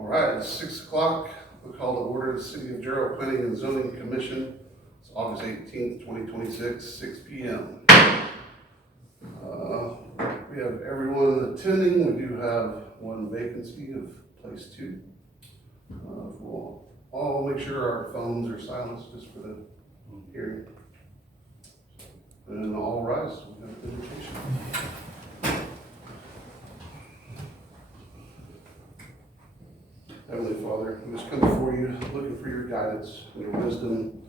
All right, it's 6 o'clock. We'll call to order the City of Gerald Planning and Zoning Commission. It's August 18th, 2026, 6 p.m. We have everyone attending. We do have one vacancy of place 2. We'll all make sure our phones are silenced just for the hearing. And all rise. We have an invitation. Heavenly Father, we just come before you looking for your guidance and your wisdom.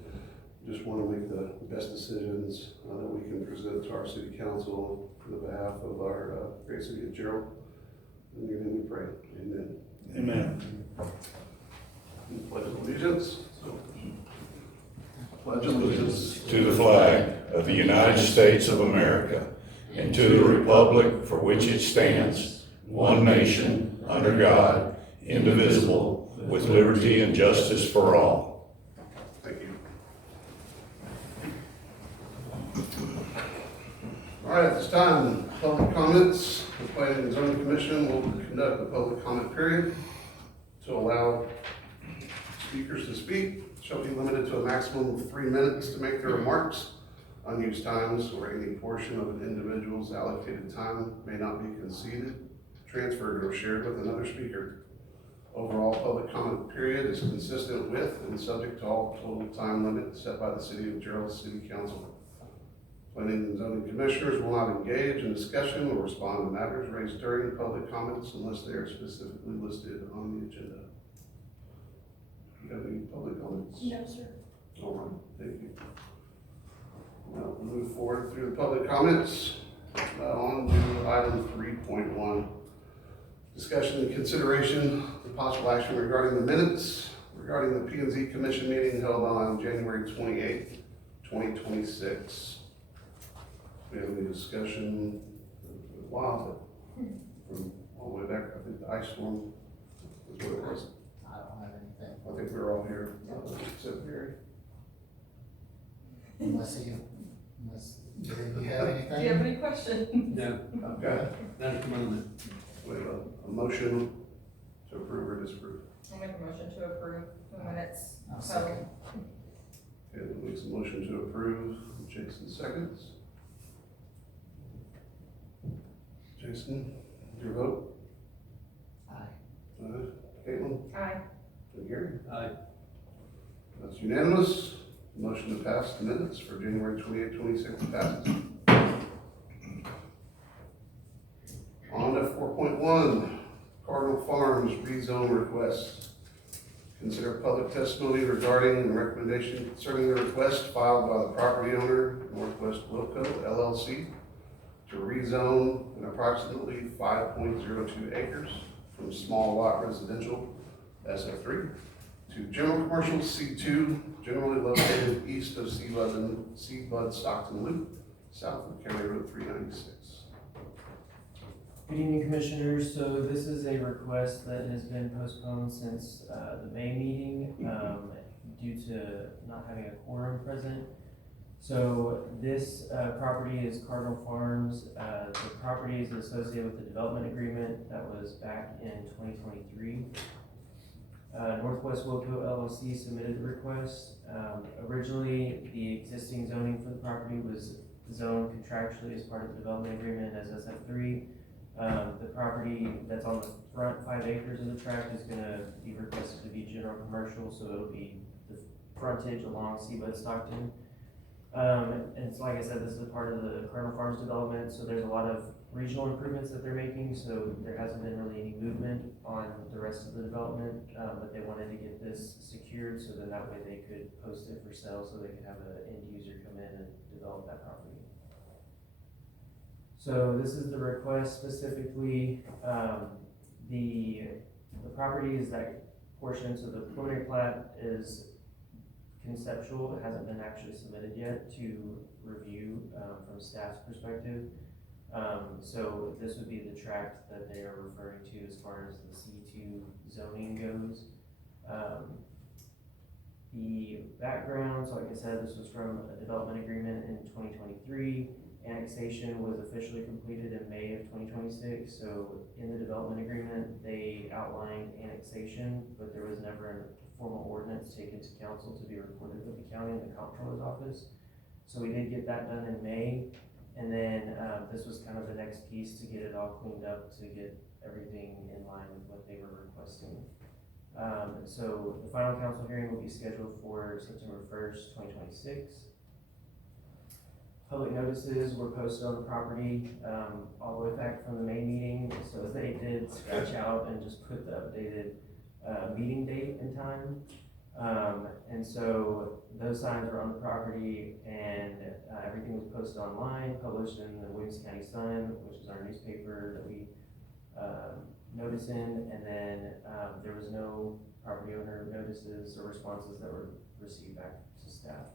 We just want to make the best decisions that we can present to our city council for the behalf of our great city of Gerald. In your name we pray. Amen. Amen. Pledge of allegiance. Pledge allegiance To the flag of the United States of America and to the republic for which it stands, one nation, under God, indivisible, with liberty and justice for all. Thank you. All right, at this time, public comments. The Planning and Zoning Commission will conduct a public comment period to allow speakers to speak. Shall be limited to a maximum of 3 minutes to make their remarks. Unused times or any portion of an individual's allocated time may not be conceded, transferred, or shared with another speaker. Overall public comment period is consistent with and subject to all total time limits set by the City of Gerald City Council. Planning and Zoning Commissioners will not engage in discussion or respond to matters raised during public comments unless they are specifically listed on the agenda. Do you have any public comments? No, sir. All right, thank you. Now we'll move forward through the public comments. On to item 3.1. Discussion and consideration of possible action regarding the minutes regarding the P&Z Commission meeting held on January 28th, 2026. We have any discussion? Wow, from all the way back, I think the ice storm was what it was. I don't have anything, I think we were all here, except Gary. unless do you have anything? Do you have any questions? No, Okay, not at the moment. we have a motion to approve or disapprove. I'll make a motion to approve the minutes. I'll second. Okay, that makes a motion to approve. Jason seconds. Jason, your vote? Aye. Caitlin? Aye. And Gary? Aye. That's unanimous. Motion to pass the minutes for January 28, 26 passes. On to 4.1, Cardinal Farms rezone request. Consider public testimony regarding and recommendation concerning the request filed by the property owner, Northwest Wilco LLC, to rezone an approximately 5.02 acres from small lot residential SF3 to general commercial C2, generally located east of Seabud Stockton Loop, south of County Road 396. Good evening, Commissioners. So this is a request that has been postponed since the May meeting due to not having a quorum present. So this property is Cardinal Farms. The property is associated with the development agreement that was back in 2023. Northwest Wilco LLC submitted the request. Originally, the existing zoning for the property was zoned contractually as part of the development agreement as SF3. The property that's on the front 5 acres of the tract is going to be requested to be general commercial, so it'll be the frontage along Seabud Stockton. And so like I said, this is a part of the Cardinal Farms development, so there's a lot of regional improvements that they're making, so there hasn't been really any movement on the rest of the development, but they wanted to get this secured so then that way they could post it for sale so they could have an end user come in and develop that property. So this is the request specifically. The property is that portion, so the preliminary plat is conceptual. It hasn't been actually submitted yet to review from staff's perspective. So this would be the tract that they are referring to as far as the C2 zoning goes. The background, so like I said, this was from a development agreement in 2023. annexation was officially completed in May of 2026. So in the development agreement, they outlined annexation, but there was never a formal ordinance taken to council to be recorded with the county and the comptroller's office. So we did get that done in May, and then this was kind of the next piece to get it all cleaned up, to get everything in line with what they were requesting. So the final council hearing will be scheduled for September 1st, 2026. Public notices were posted on the property all the way back from the May meeting, so they did scratch out and just put the updated meeting date and time. And so those signs were on the property, and everything was posted online, published in the Williams County Sun, which is our newspaper that we notice in, and then there was no property owner notices or responses that were received back to staff.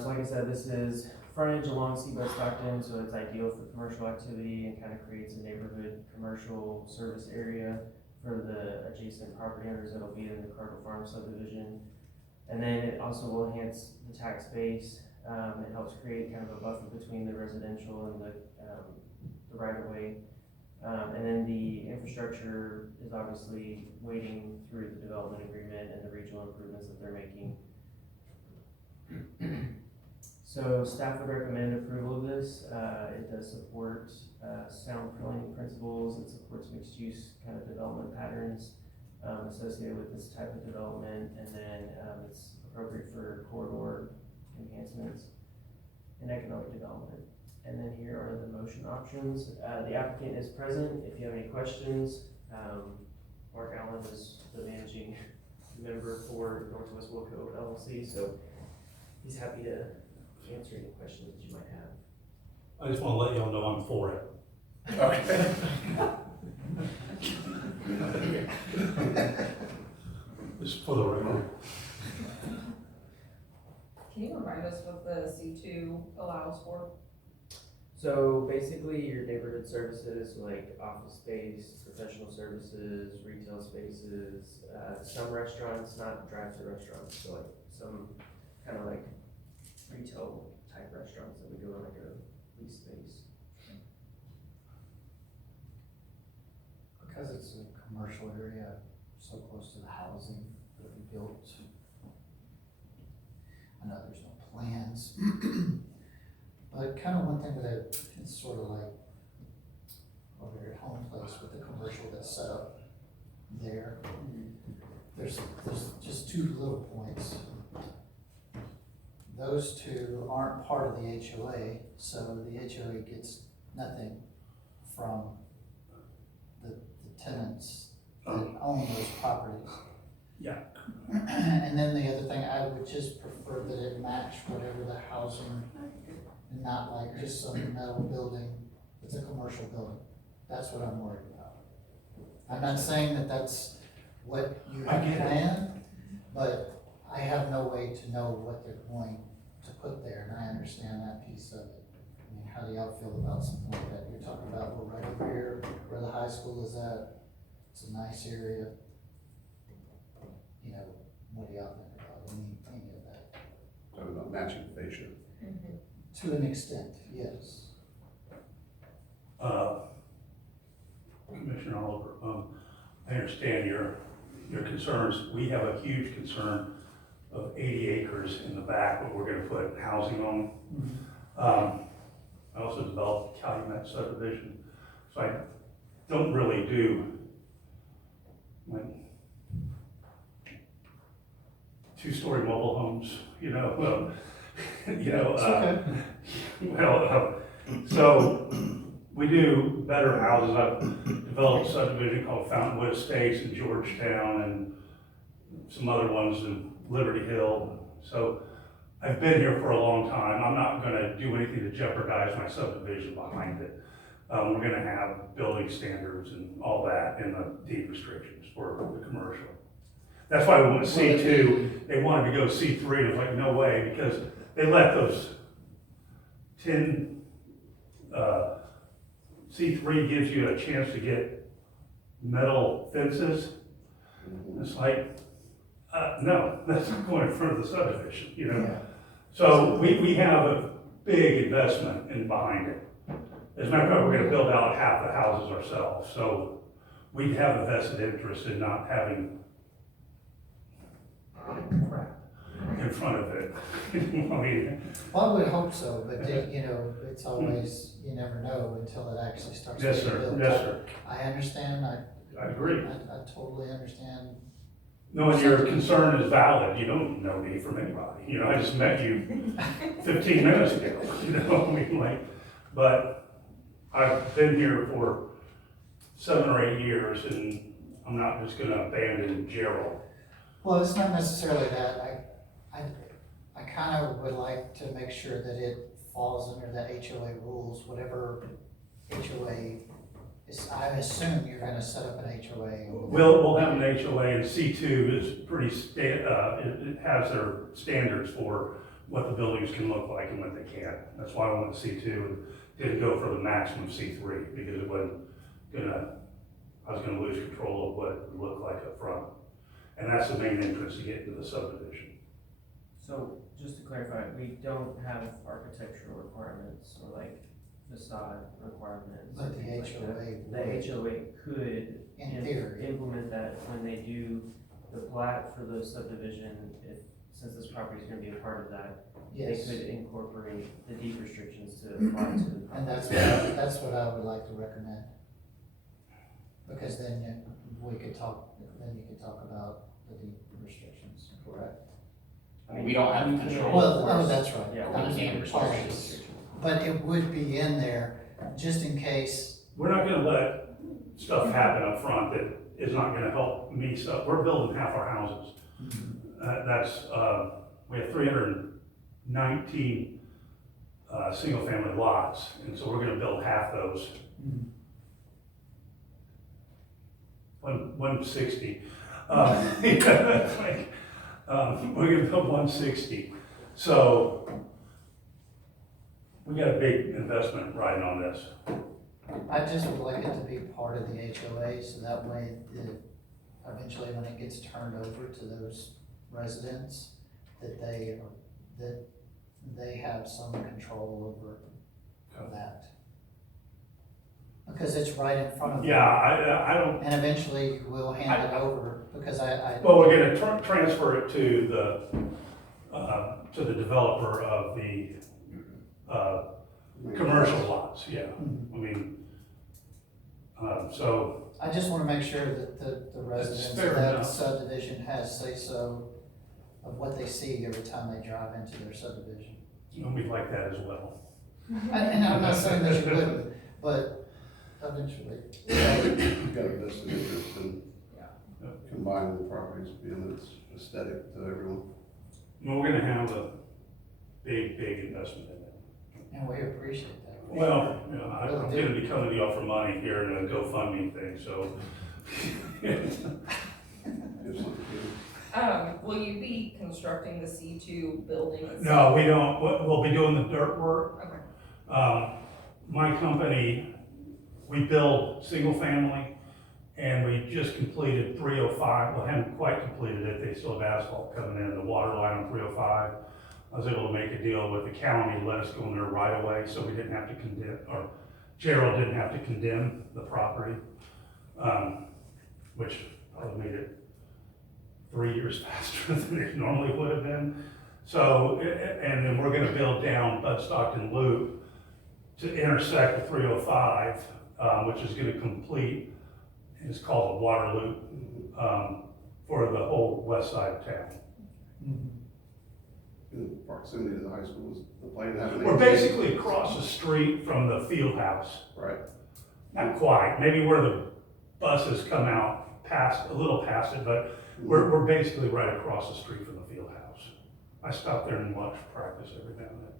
So like I said, this is frontage along Seabed Stockton, so it's ideal for commercial activity and kind of creates a neighborhood commercial service area for the adjacent property owners that'll be in the Cardinal Farm subdivision. And then it also will enhance the tax base. It helps create kind of a buffer between the residential and the right of way. And then the infrastructure is obviously waiting through the development agreement and the regional improvements that they're making. So staff would recommend approval of this. It does support sound planning principles. It supports mixed use kind of development patterns associated with this type of development. And then it's appropriate for corridor enhancements and economic development. And then here are the motion options. The applicant is present. If you have any questions, Mark Allen is the managing member for Northwest Wilco LLC, so he's happy to answer any questions that you might have. I just want to let y'all know I'm for it. Okay. Just for the record. Can you remind us what the C2 allows for? So basically your neighborhood services like office space, professional services, retail spaces, some restaurants, not drive-through restaurants, so like some kind of like retail type restaurants that would go in like a lease space. Because it's a commercial area, so close to the housing that'll be built. I know there's no plans. But kind of one thing that it's sort of like over here at Home Place with the commercial that's set up there. There's just two little points. Those two aren't part of the HOA, so the HOA gets nothing from the tenants that own those properties. Yeah. And then the other thing, I would just prefer that it match whatever the housing, and not like just some metal building. It's a commercial building. That's what I'm worried about. I'm not saying that that's what you have planned, but I have no way to know what they're going to put there, and I understand that piece of it. I mean, how do y'all feel about something like that? You're talking about, well, right over here, where the high school is at, it's a nice area. You know, what do y'all think about any of that? Talking about matching fascia. To an extent, yes. Commissioner Oliver, I understand your concerns. We have a huge concern of 80 acres in the back where we're going to put housing on. I also developed Calumet subdivision, so I don't really do like two-story mobile homes, you know. So we do better houses. I've developed a subdivision called Fountainwood Estates in Georgetown and some other ones in Liberty Hill. So I've been here for a long time. I'm not gonna do anything to jeopardize my subdivision behind it. We're gonna have building standards and all that in the deed restrictions for the commercial. That's why we went C2. They wanted to go C3, and it was like, no way, because they let those 10, C3 gives you a chance to get metal fences. It's like, no, that's not going in front of the subdivision, you know? Yeah. So we have a big investment in behind it. As a matter of fact, we're gonna build out half the houses ourselves, so we have a vested interest in not having crap in front of it. I mean, Well, I would hope so, but you know, it's always, you never know until it actually starts yes, getting sir, built. yes, sir, I understand, I agree. I totally understand. No, and your concern is valid, you don't know me from anybody, you know, I just met you 15 minutes ago, you know, I mean, like, but I've been here for 7 or 8 years, and I'm not just gonna abandon Gerald. Well, it's not necessarily that, I kind of would like to make sure that it falls under the HOA rules, whatever HOA is, I assume you're gonna set up an HOA. We'll have an HOA, and C2 is pretty, it has their standards for what the buildings can look like and what they can't. That's why I went to C2 and didn't go for the maximum C3, because it wasn't I was gonna lose control of what it would look like up front. And that's the main entrance to get into the subdivision. So, just to clarify, we don't have architectural requirements or like facade requirements. But the things like that. HOA The HOA could In theory. implement that when they do the plat for the subdivision, if, since this property is gonna be a part of that, they Yes, could incorporate the deed restrictions to apply to the property. and that's what I would like to recommend. Because then we could talk, then you could talk about the deed restrictions, correct? I mean, we don't have We can control. Well, enforce- oh, that's right. Yeah, We we can't can restrict enforce it. restrictions. But it would be in there, just in case, We're not gonna let stuff happen up front that is not gonna help me, so we're building half our houses. We have 319 single-family lots, and so we're gonna build half those. 160. It's like, we're gonna build 160. So we got a big investment riding on this. I just would like it to be part of the HOA, so that way, eventually when it gets turned over to those residents, that they have some control over that. Because it's right in front of them. Yeah, I don't, And eventually we'll hand it over, because I. well, we're gonna transfer it to the developer of the, commercial lots, yeah. Mhm. I mean, so, I just wanna make sure that the residents fair of that enough. subdivision has say-so of what they see every time they drive into their subdivision. we'd like that as well. And I'm not saying that you wouldn't, but eventually. You've got a vested interest in combining the properties, being it's aesthetic to everyone. Well, we're gonna have a big investment in it. And we appreciate that. Well, you know, I'm gonna be coming to y'all for money here in a GoFundMe thing, so. If something- Will you be constructing the C2 building itself? No, we don't, we'll be doing the dirt work. Okay. My company, we build single family, and we just completed 305, well, haven't quite completed it, they still have asphalt coming in, the water line on 305. I was able to make a deal with the county, let us go in there right away, so we didn't have to condemn, or Gerald didn't have to condemn the property, which probably made it 3 years faster than it normally would have been. So, and then we're gonna build down Bud Stockton Loop to intersect with 305, which is gonna complete, it's called a water loop, for the whole west side of town. In proximity to the high school, is the plan to have an. We're ATM? basically across the street from the field house. Right, Not quite, maybe where the buses come out past, a little past it, but we're basically right across the street from the field house. I stop there and watch practice every now and then.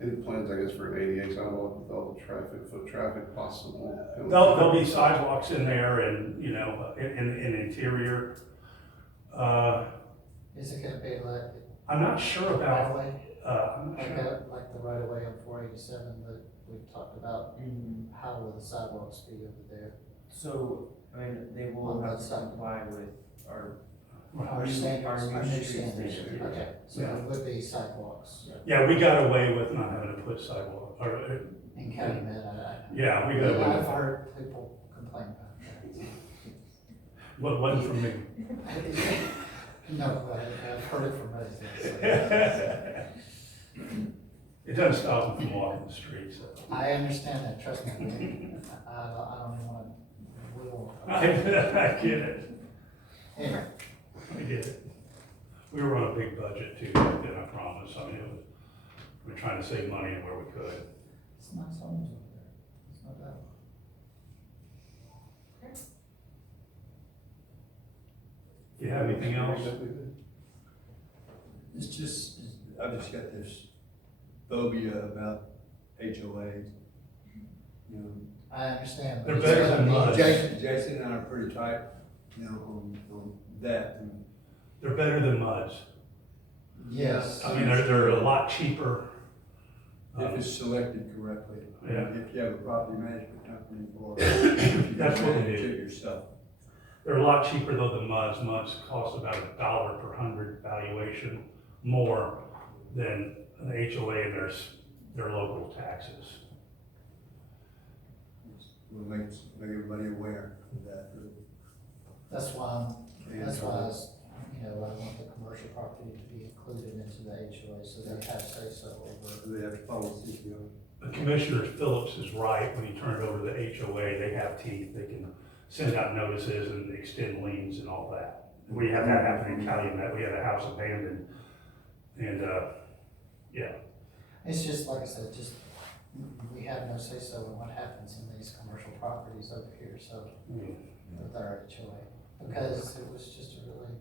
any plans, I guess, for an ADA sidewalk with all the traffic, foot traffic possible? There'll be sidewalks in there and, you know, in interior. Is it gonna be like I'm not sure right about, away, I'm not like sure. that, like the right of way on 487 that we've talked about? How will the sidewalks be over there? So, I mean, they will On have that to side. comply with our Our standards, Our new our new street standards, standards. okay, so Yeah. it would be sidewalks Yeah, we got away with not having to put sidewalk, or, in County Med, yeah, we got away I've with, heard people complain about that. what wasn't from me. No, but I've heard it from residents. It doesn't stop them from walking the streets, so. I understand that, trust me, I don't even want to, we won't. I get it, Anyway, I get it. We were on a big budget too, back then, I promise, I mean, it was, we were trying to save money where we could. it's nice homes over there, it's not bad. Do you have anything else? It's just, I've just got this phobia about HOAs. You know, I understand. but They're it's better gotta than be- mud. Jason and I are pretty tight, you know, on that. And They're better than MUDs. Yes. I mean, they're a lot cheaper. If it's selected correctly. Yeah. If you have a property management company or. That's what we manage do. it yourself. They're a lot cheaper though than MUDs. MUDs cost about $1 per 100 valuation more than an HOA and their local taxes. We'll make everybody aware of that. That's why And, that's why I was, you know, I want the commercial property to be included into the HOA, so they have say-so over. They have to follow CPO. The Commissioner Phillips is right. When he turned over the HOA, they have teeth. They can send out notices and extend liens and all that. We had that happen in Calumet. We had a house abandoned. And, yeah, It's just, like I said, just, we have no say-so in what happens in these commercial properties over here, so, with our HOA. Because it was just a really,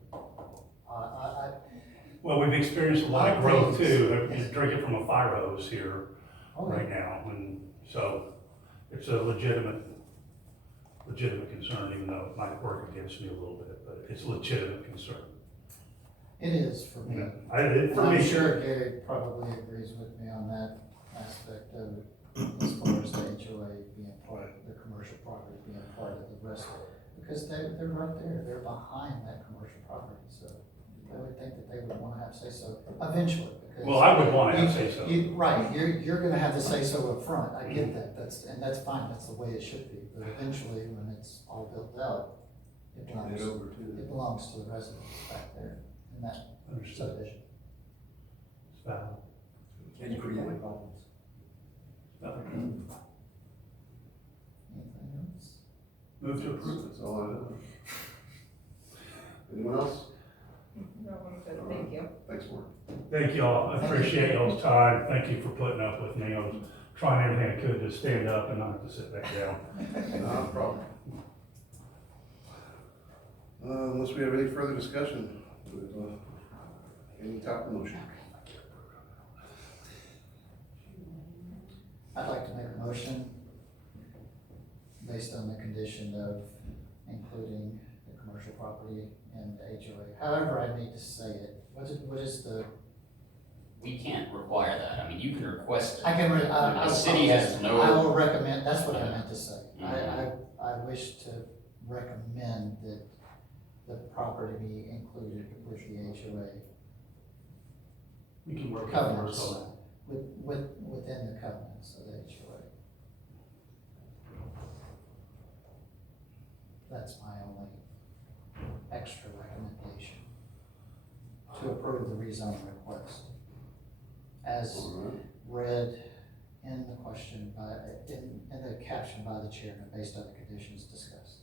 well, we've experienced a lot of growth too. You're drinking from a fire hose here oh, right now. And so it's a legitimate concern, even though it might work against me a little bit, but it's a legitimate concern. it is for me. For I'm me, sure Gary probably agrees with me on that aspect of it, as far as the HOA being part, the commercial property being part of the rest of it. Because they're right there, they're behind that commercial property, so I would think that they would wanna have say-so eventually, because. well, I would want to have say so. Right, you're gonna have the say-so up front. I get that, that's fine, that's the way it should be, but eventually, when it's all built out, it Turn it belongs, over to it them. belongs to the residents back there in that Understood. subdivision. It's valid. Can you create problems? Anything else? Move to approve. That's all I know. Anyone else? No, I'm good, thank you. Thanks, Mark. Thank y'all. I appreciate y'all's time. Thank you for putting up with me. I was trying everything I could to stand up and not have to sit back down. Not a problem. Unless we have any further discussion, with, any type of motion. I'd like to make a motion based on the condition of including the commercial property and the HOA. However I need to say it. What is the, We can't require that. I mean, you can request it. I can, The city has no. I will recommend, that's what I meant to say. I wish to recommend that the property be included with the HOA, We can work on Covenants. that. within the covenants of the HOA. That's my only extra recommendation, to approve the rezone request as All right. read in the question in the caption by the chairman based on the conditions discussed.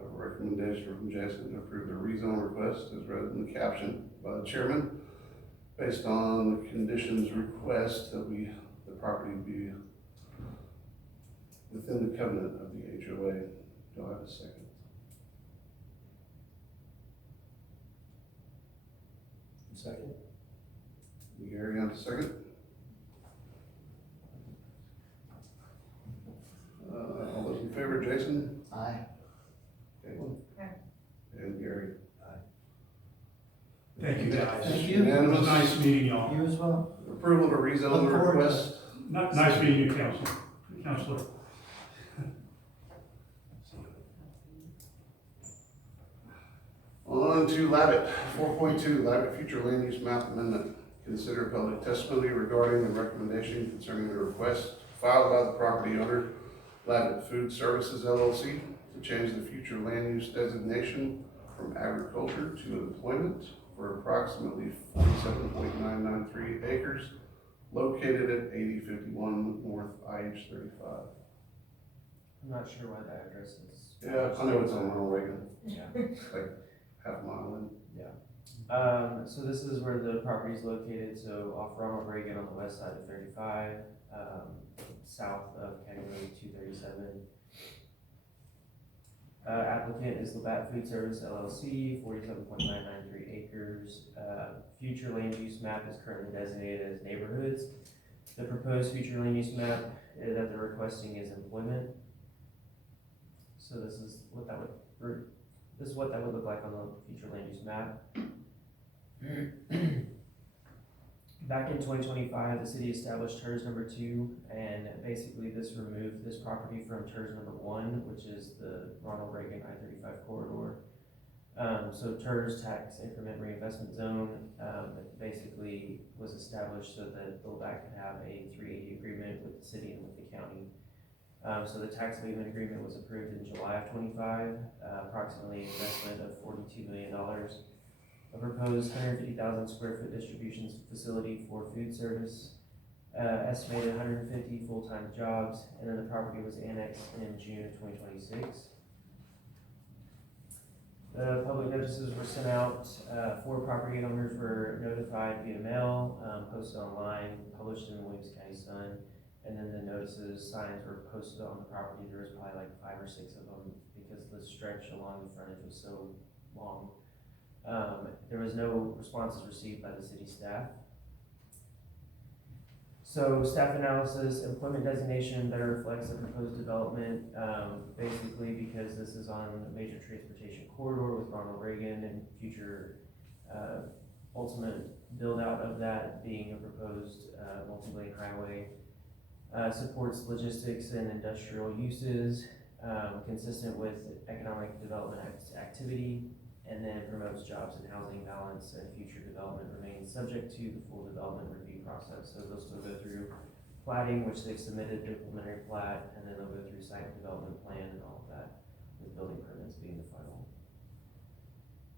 A recommendation from Jason to approve the rezone request as read in the caption by the chairman, based on the conditions request that the property be within the covenant of the HOA. Do I have a second? Second. Gary, on a second. All those in favor, Jason? Aye. Caitlin? Aye. And Gary? Thank you guys. Thank you. It was Unanimous. nice meeting y'all. You as well. Approval to rezone the Look forward to it. request. Nice meeting you, Counselor. All On to Labbit, 4.2, Labbit Future Land Use Map Amendment. Consider public testimony regarding the recommendation concerning the request filed by the property owner, Labbit Food Services LLC, to change the future land use designation from agriculture to employment for approximately 47.993 acres located at 8051 North IH 35. I'm not sure why that address is. Yeah, I know it's on Ronald Reagan, Yeah. like half a mile in. So this is where the property is located, so off Ronald Reagan on the west side of 35, south of County Road 237. Applicant is Labatt Food Service LLC, 47.993 acres. Future land use map is currently designated as neighborhoods. The proposed future land use map that they're requesting is employment. So this is what that would look like on the future land use map. Back in 2025, the city established TERS number 2, and basically this removed this property from TERS number 1, which is the Ronald Reagan I-35 corridor. So TERS, tax increment reinvestment zone, basically was established so that Labatt could have a 380 agreement with the city and with the county. So the tax abatement agreement was approved in July of 25, approximately investment of $42 million. A proposed 150,000 square foot distribution facility for food service, estimated 150 full-time jobs, and then the property was annexed in June of 2026. The public notices were sent out, 4 property owners were notified via mail, posted online, published in the Williams County Sun, and then the notices, signs were posted on the property. There was probably like 5 or 6 of them because the stretch along the frontage was so long. There was no responses received by the city staff. So staff analysis, employment designation better reflects the proposed development, basically because this is on a major transportation corridor with Ronald Reagan and future ultimate build out of that being a proposed multi-lane highway. Supports logistics and industrial uses, consistent with economic development activity, and then promotes jobs and housing balance, and future development remains subject to the full development review process. So they'll still go through plating, which they've submitted the preliminary plat, and then they'll go through site development plan and all of that, with building permits being the final.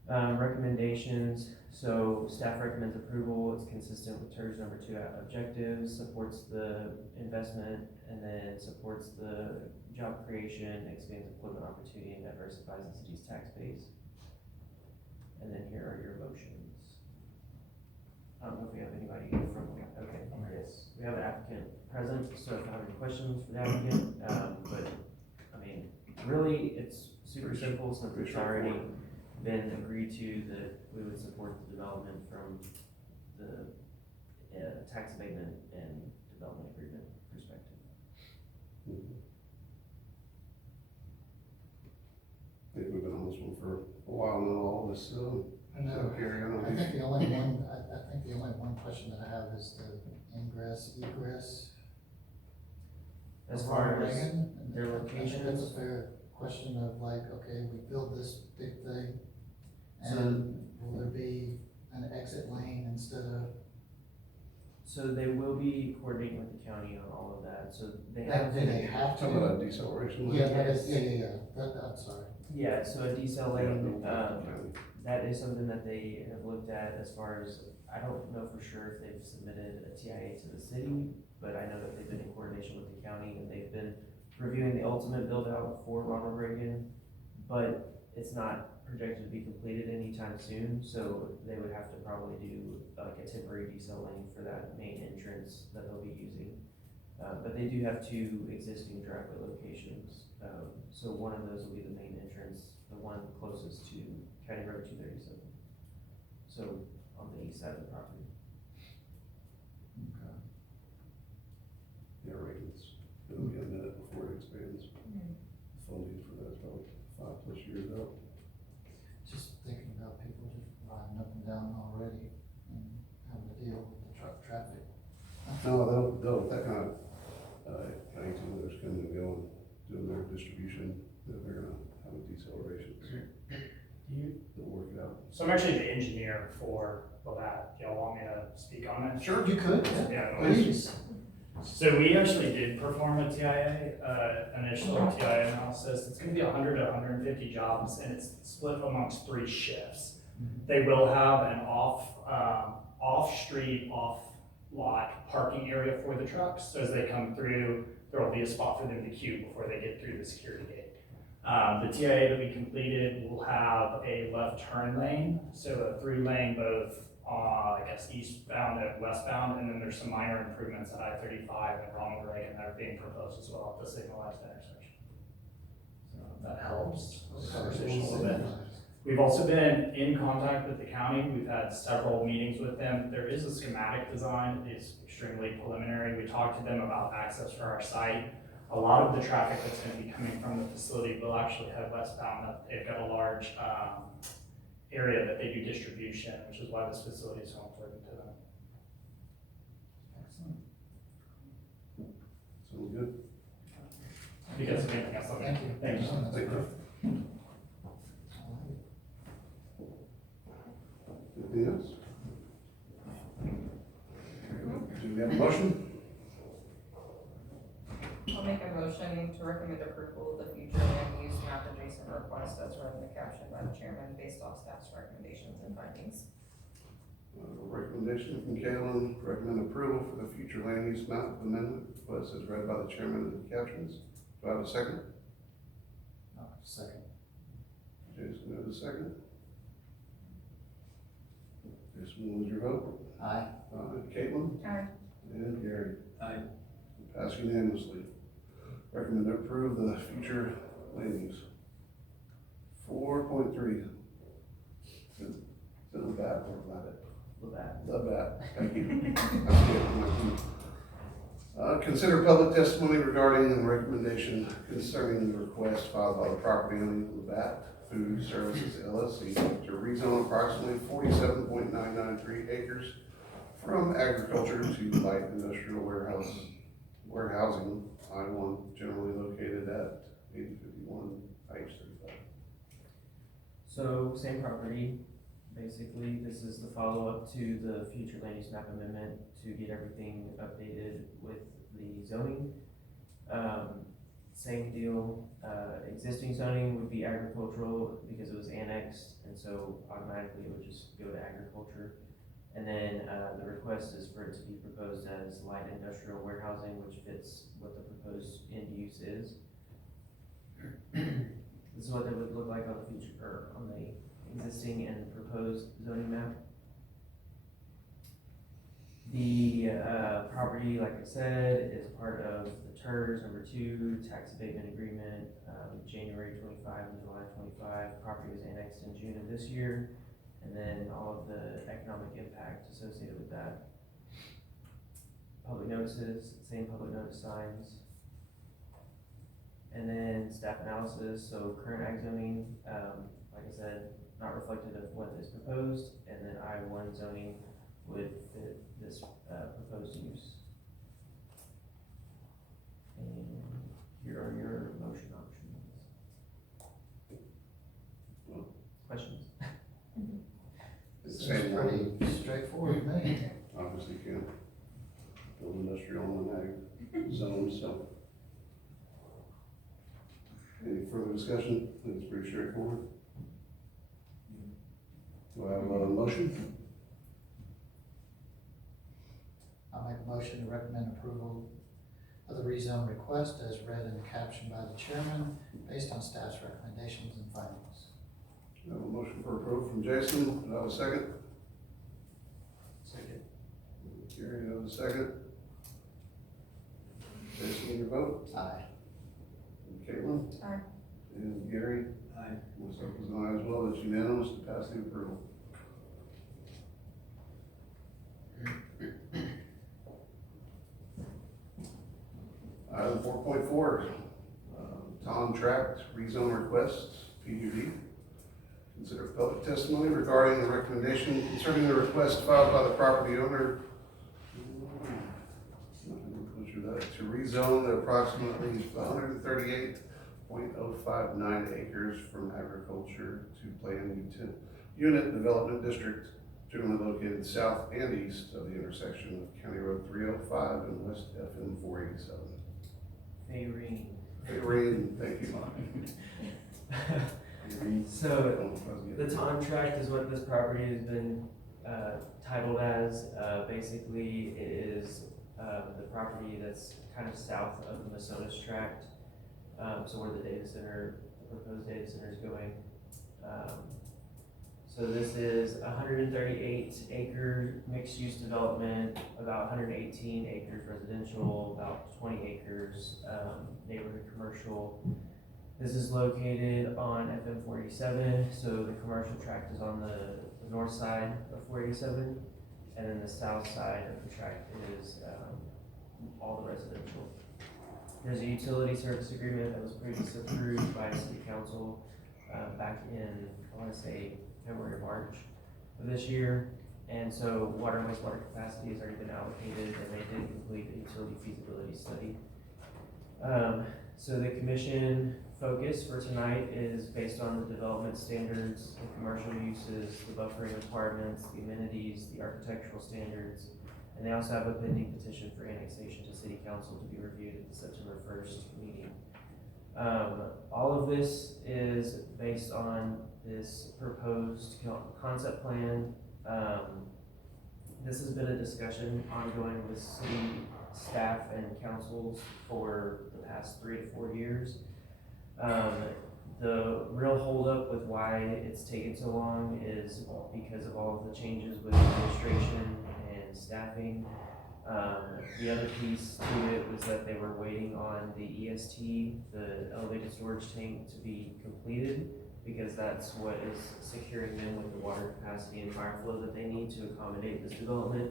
Recommendations, so staff recommends approval. It's consistent with TERS number 2 objectives, supports the investment, and then supports the job creation, expands employment opportunity, and diversifies the city's tax base. And then here are your motions. I don't know if we have anybody from, okay, yes, we have an applicant present, so if you have any questions for the applicant, but, I mean, really, it's super simple, since it's already been agreed to that we would support the development from the tax abatement and development agreement perspective. I think we've been on this one for a while now, all this, so carry on. I think the only one question that I have is the ingress, egress. As of far Ronald as Reagan. their I think that's locations, a fair question of like, okay, we build this big thing, So- and will there be an exit lane instead of? so they will be coordinating with the county on all of that, so they have. Do they have Some of to? that deceleration. Yeah, that is, yeah, I'm sorry. Yeah, so a decel lane, Yeah. that is something that they have looked at as far as, I don't know for sure if they've submitted a TIA to the city, but I know that they've been in coordination with the county, and they've been reviewing the ultimate build out for Ronald Reagan, but it's not projected to be completed anytime soon, so they would have to probably do like a temporary decel lane for that main entrance that they'll be using. But they do have 2 existing driveway locations, so one of those will be the main entrance, the one closest to County Road 237. So on the east side of the property. Okay. Yeah, Reagan's, it'll be a minute before it expands. Funding for that, about 5+ years out. Just thinking about people just riding up and down already and having to deal with the traffic. No, they'll, that kind of, 18-wheelers coming and going, doing their distribution, they're gonna have a deceleration. Do you, They'll work it out. So I'm actually the engineer for Labatt. Do y'all want me to speak on it? Sure. You could, Yeah. please. So we actually did perform a TIA, initial TIA analysis. It's gonna be 100 to 150 jobs, and it's split amongst 3 shifts. They will have an off-street, off-lot parking area for the trucks. So as they come through, there will be a spot for them to queue before they get through the security gate. The TIA that we completed will have a left turn lane, so a through lane both, I guess eastbound and westbound, and then there's some minor improvements at I-35 and Ronald Reagan that are being proposed as well at the signalized intersection. So that helps the conversation a little bit. We've also been in contact with the county. We've had several meetings with them. There is a schematic design. It's extremely preliminary. We talked to them about access for our site. A lot of the traffic that's going to be coming from the facility will actually head westbound. They've got a large area that they do distribution, which is why this facility is so important to them. Excellent. Sounds good. Because of anything else, Thank you. Thank you. Thank you. Anything else? Do we have a motion? I'll make a motion to recommend approval of the future land use map adjacent request as read in the caption by the chairman based off staff's recommendations and findings. Recommendation from Kalen, recommend approval for the future land use map amendment, request as read by the chairman in the captions. Do I have a second? Second. Jason, have a second? Jason, what was your vote? Aye. Caitlin? Aye. And Gary? Aye. Pass unanimously. Recommend to approve the future land use. 4.3. Is it the bat or Labatt? The bat, thank you. Consider public testimony regarding the recommendation concerning the request filed by the property owner Labatt Food Services LLC to rezone approximately 47.993 acres from agriculture to light industrial warehousing, I-1, generally located at 8051 IH35. So same property, basically, this is the follow-up to the future land use map amendment to get everything updated with the zoning. Same deal, existing zoning would be agricultural because it was annexed, and so automatically it would just go to agriculture. And then, the request is for it to be proposed as light industrial warehousing, which fits what the proposed end use is. This is what it would look like on the future, or on the existing and proposed zoning map. The, property, like I said, is part of the TERS #2 tax abatement agreement, January 25 and July 25. Property was annexed in June of this year. And then all of the economic impact associated with that. Public notices, same public notice signs. And then staff analysis, so current ag zoning, like I said, not reflective of what is proposed, and then I-1 zoning would fit this proposed use. And here are your motion options. Questions? Same Seems one, pretty straightforward to me. obviously can't build industrial and ag zones, so. Any further discussion? I think it's pretty straightforward. Do I have a motion? I'll make a motion to recommend approval of the rezone request as read in the caption by the chairman, based on staff's recommendations and findings. I have a motion for approval from Jason. Do I have a second? Second. Gary, do I have a second? Jason, your vote? Aye. And Caitlin? Aye. And Gary? Aye. Myself is an aye as well. It's unanimous to pass the approval. Item 4.4, contract rezone request, PUD. Consider public testimony regarding the recommendation concerning the request filed by the property owner to rezone the approximately .059 acres from agriculture to planned unit development district generally located south and east of the intersection of County Road 305 and West FM 487. Fayrene. Hey, Rain, thank you. So the contract is what this property has been titled as. Basically, it is the property that's kind of south of the Masonis tract. So where the data center, the proposed data center is going. So this is 138 acre mixed use development, about 118 acres residential, about 20 acres neighborhood commercial. This is located on FM 487, so the commercial tract is on the north side of 487, and then the south side of the tract is all the residential. There's a utility service agreement that was previously approved by City Council back in, I want to say, February, March of this year. And so water and wastewater capacity has already been allocated, and they did complete a utility feasibility study. So the commission focus for tonight is based on the development standards, the commercial uses, the buffering requirements, the amenities, the architectural standards, and they also have a pending petition for annexation to City Council to be reviewed at the September 1st meeting. All of this is based on this proposed concept plan. This has been a discussion ongoing with city staff and councils for the past 3 to 4 years. The real holdup with why it's taken so long is because of all of the changes with administration and staffing. The other piece to it was that they were waiting on the EST, the elevated storage tank, to be completed, because that's what is securing them with the water capacity and fire flow that they need to accommodate this development.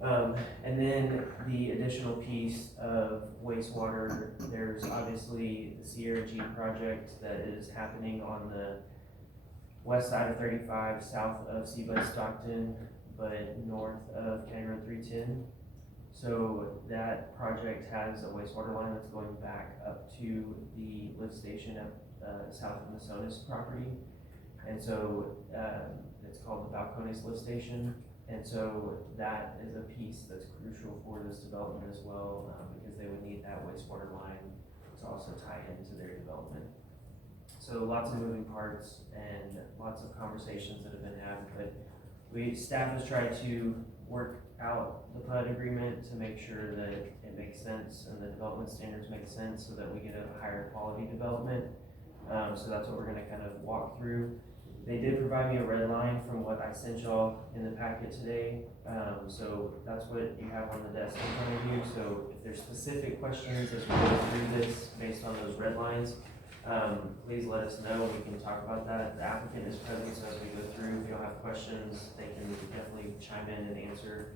And then the additional piece of wastewater, there's obviously the Sierra G project that is happening on the west side of 35, south of Seabud Stockton, but north of County Road 310. So that project has a wastewater line that's going back up to the lift station at south of Masonis property. And so it's called the Balcones lift station. And so that is a piece that's crucial for this development as well, because they would need that wastewater line to also tie into their development. So lots of moving parts and lots of conversations that have been had, but staff has tried to work out the PUD agreement to make sure that it makes sense and the development standards make sense so that we get a higher quality development. So that's what we're gonna kind of walk through. They did provide me a red line from what I sent y'all in the packet today. So that's what you have on the desk in front of you. So if there's specific questions as we go through this based on those red lines, please let us know. We can talk about that. The applicant is present, so as we go through, if y'all have questions, they can definitely chime in and answer.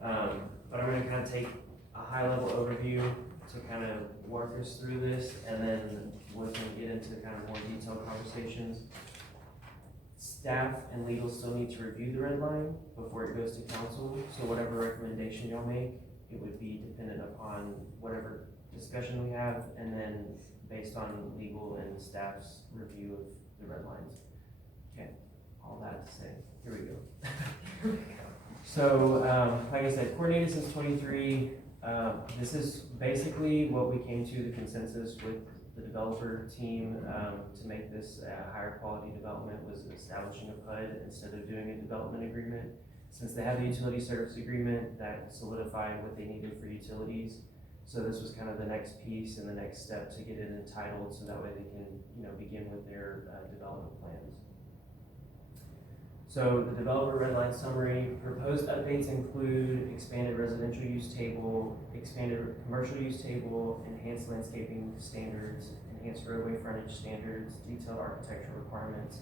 But I'm gonna kind of take a high-level overview to kind of walk us through this, and then we can get into kind of more detailed conversations. Staff and legal still need to review the red line before it goes to council, so whatever recommendation y'all make, it would be dependent upon whatever discussion we have, and then based on legal and staff's review of the red lines. Okay, all that to say, here we go. So, like I said, coordinated since 23. This is basically what we came to the consensus with the developer team to make this a higher quality development, was establishing a PUD instead of doing a development agreement. Since they have the utility service agreement, that solidified what they needed for utilities. So this was kind of the next piece and the next step to get it entitled, so that way they can, begin with their development plans. So the developer redline summary, proposed updates include expanded residential use table, expanded commercial use table, enhanced landscaping standards, enhanced roadway frontage standards, detailed architectural requirements,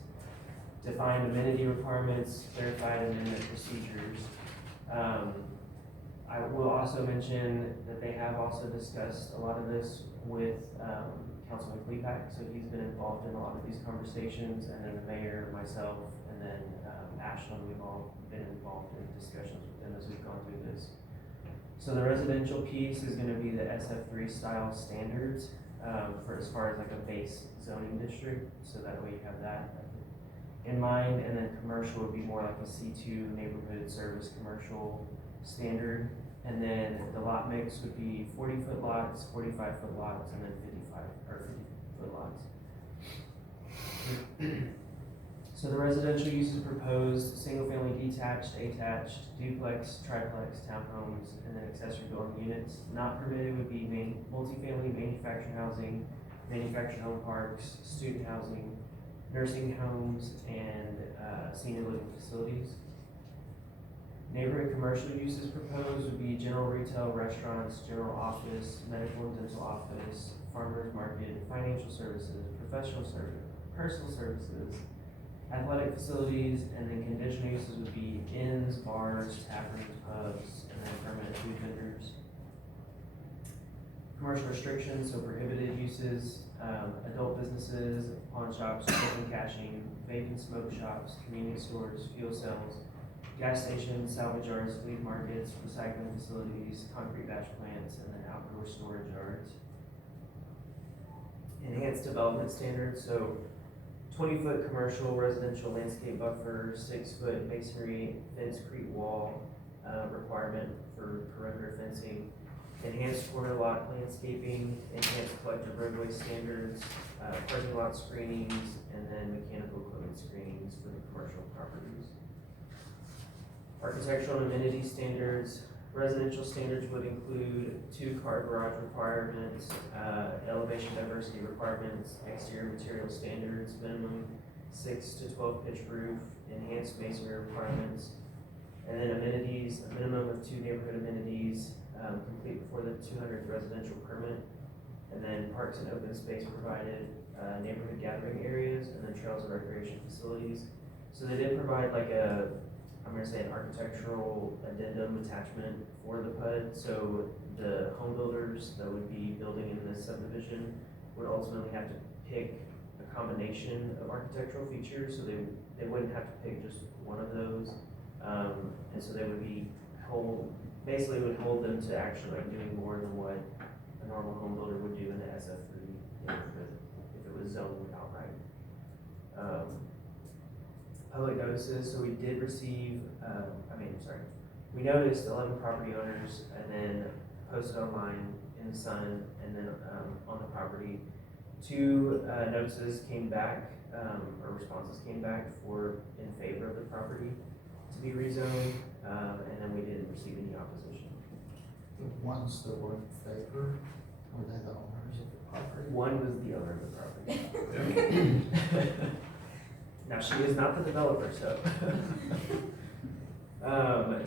defined amenity requirements, clarified amendment procedures. I will also mention that they have also discussed a lot of this with Councilman Klepak, so he's been involved in a lot of these conversations, and then the mayor, myself, and then Ashland, we've all been involved in discussions with them as we've gone through this. So the residential piece is gonna be the SF3 style standards. for as far as like a base zoning district, so that way you have that in mind. And then commercial would be more like a C2 neighborhood service commercial standard. And then the lot mix would be 40-foot lots, 45-foot lots, and then 50-foot lots. So the residential uses proposed: single-family detached, attached, duplex, triplex, townhomes, and then accessory dwelling units. Not permitted would be multifamily manufactured housing, manufactured home parks, student housing, nursing homes, and senior living facilities. Neighborhood commercial uses proposed would be general retail, restaurants, general office, medical and dental office, farmers market, financial services, professional service, personal services, athletic facilities, and then conditional uses would be inns, bars, taverns, pubs, and then permanent food vendors. Commercial restrictions, so prohibited uses, adult businesses, pawn shops, chicken cashing, vape and smoke shops, convenience stores, fuel cells, gas stations, salvage yards, flea markets, recycling facilities, concrete batch plants, and then outdoor storage yards. Enhanced development standards, so 20-foot commercial residential landscape buffer, 6-foot masonry fence-crete wall requirement for perimeter fencing, enhanced corner lot landscaping, enhanced collective roadway standards, parking lot screenings, and then mechanical equipment screenings for the commercial properties. Architectural and amenity standards. Residential standards would include 2-car garage requirements, elevation diversity requirements, exterior material standards, minimum 6 to 12 pitch roof, enhanced masonry requirements, and then amenities, a minimum of 2 neighborhood amenities, complete before the 200th residential permit, and then parks and open space provided, neighborhood gathering areas, and then trails and recreation facilities. So they did provide like I'm gonna say an architectural addendum attachment for the PUD, so the home builders that would be building in this subdivision would ultimately have to pick a combination of architectural features, so they wouldn't have to pick just one of those, and so they would be basically would hold them to actually like doing more than what a normal home builder would do in the SF3 neighborhood if it was zoned outright. Public notices, so we did receive, we noticed 11 property owners and then posted online in the Sun and then on the property. 2 notices came back, or responses came back in favor of the property to be rezoned, and then we didn't receive any opposition. The ones that were in favor, were they the owners of the property? One was the owner of the property. Now, she is not the developer, so.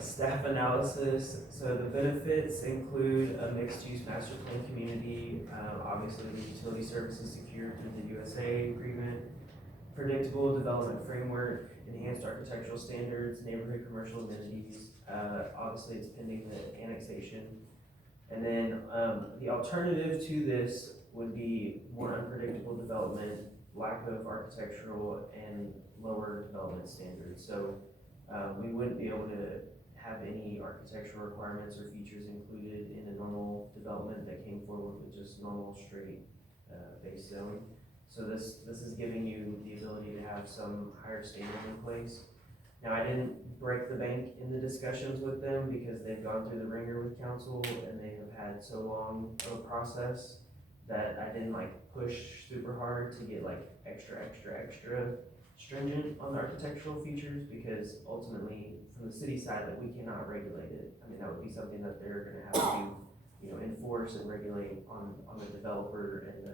Staff analysis, so the benefits include a mixed-use master plan community, obviously the utility services secured through the USA agreement, predictable development framework, enhanced architectural standards, neighborhood commercial amenities, obviously it's pending the annexation. And then the alternative to this would be more unpredictable development, lack of architectural and lower development standards. So we wouldn't be able to have any architectural requirements or features included in a normal development that came forward with just normal straight base zoning. So this is giving you the ability to have some higher standards in place. Now, I didn't break the bank in the discussions with them because they've gone through the ringer with council and they have had so long of a process that I didn't like push super hard to get like extra stringent on the architectural features, because ultimately from the city side, like we cannot regulate it. I mean, that would be something that they're gonna have to, enforce and regulate on the developer and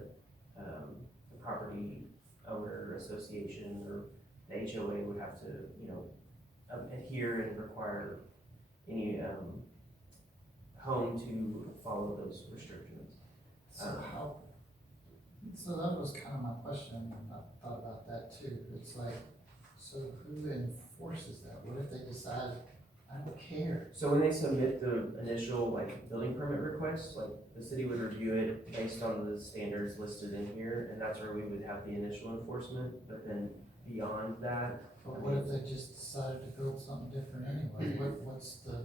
the property owner association, or the HOA would have to, adhere and require any home to follow those restrictions. So that was kind of my question, and I thought about that too. It's like, so who enforces that? What if they decide, I don't care? So when they submit the initial building permit request, the city would review it based on the standards listed in here, and that's where we would have the initial enforcement. But then beyond that, But what if they just decided to build something different anyway? What's the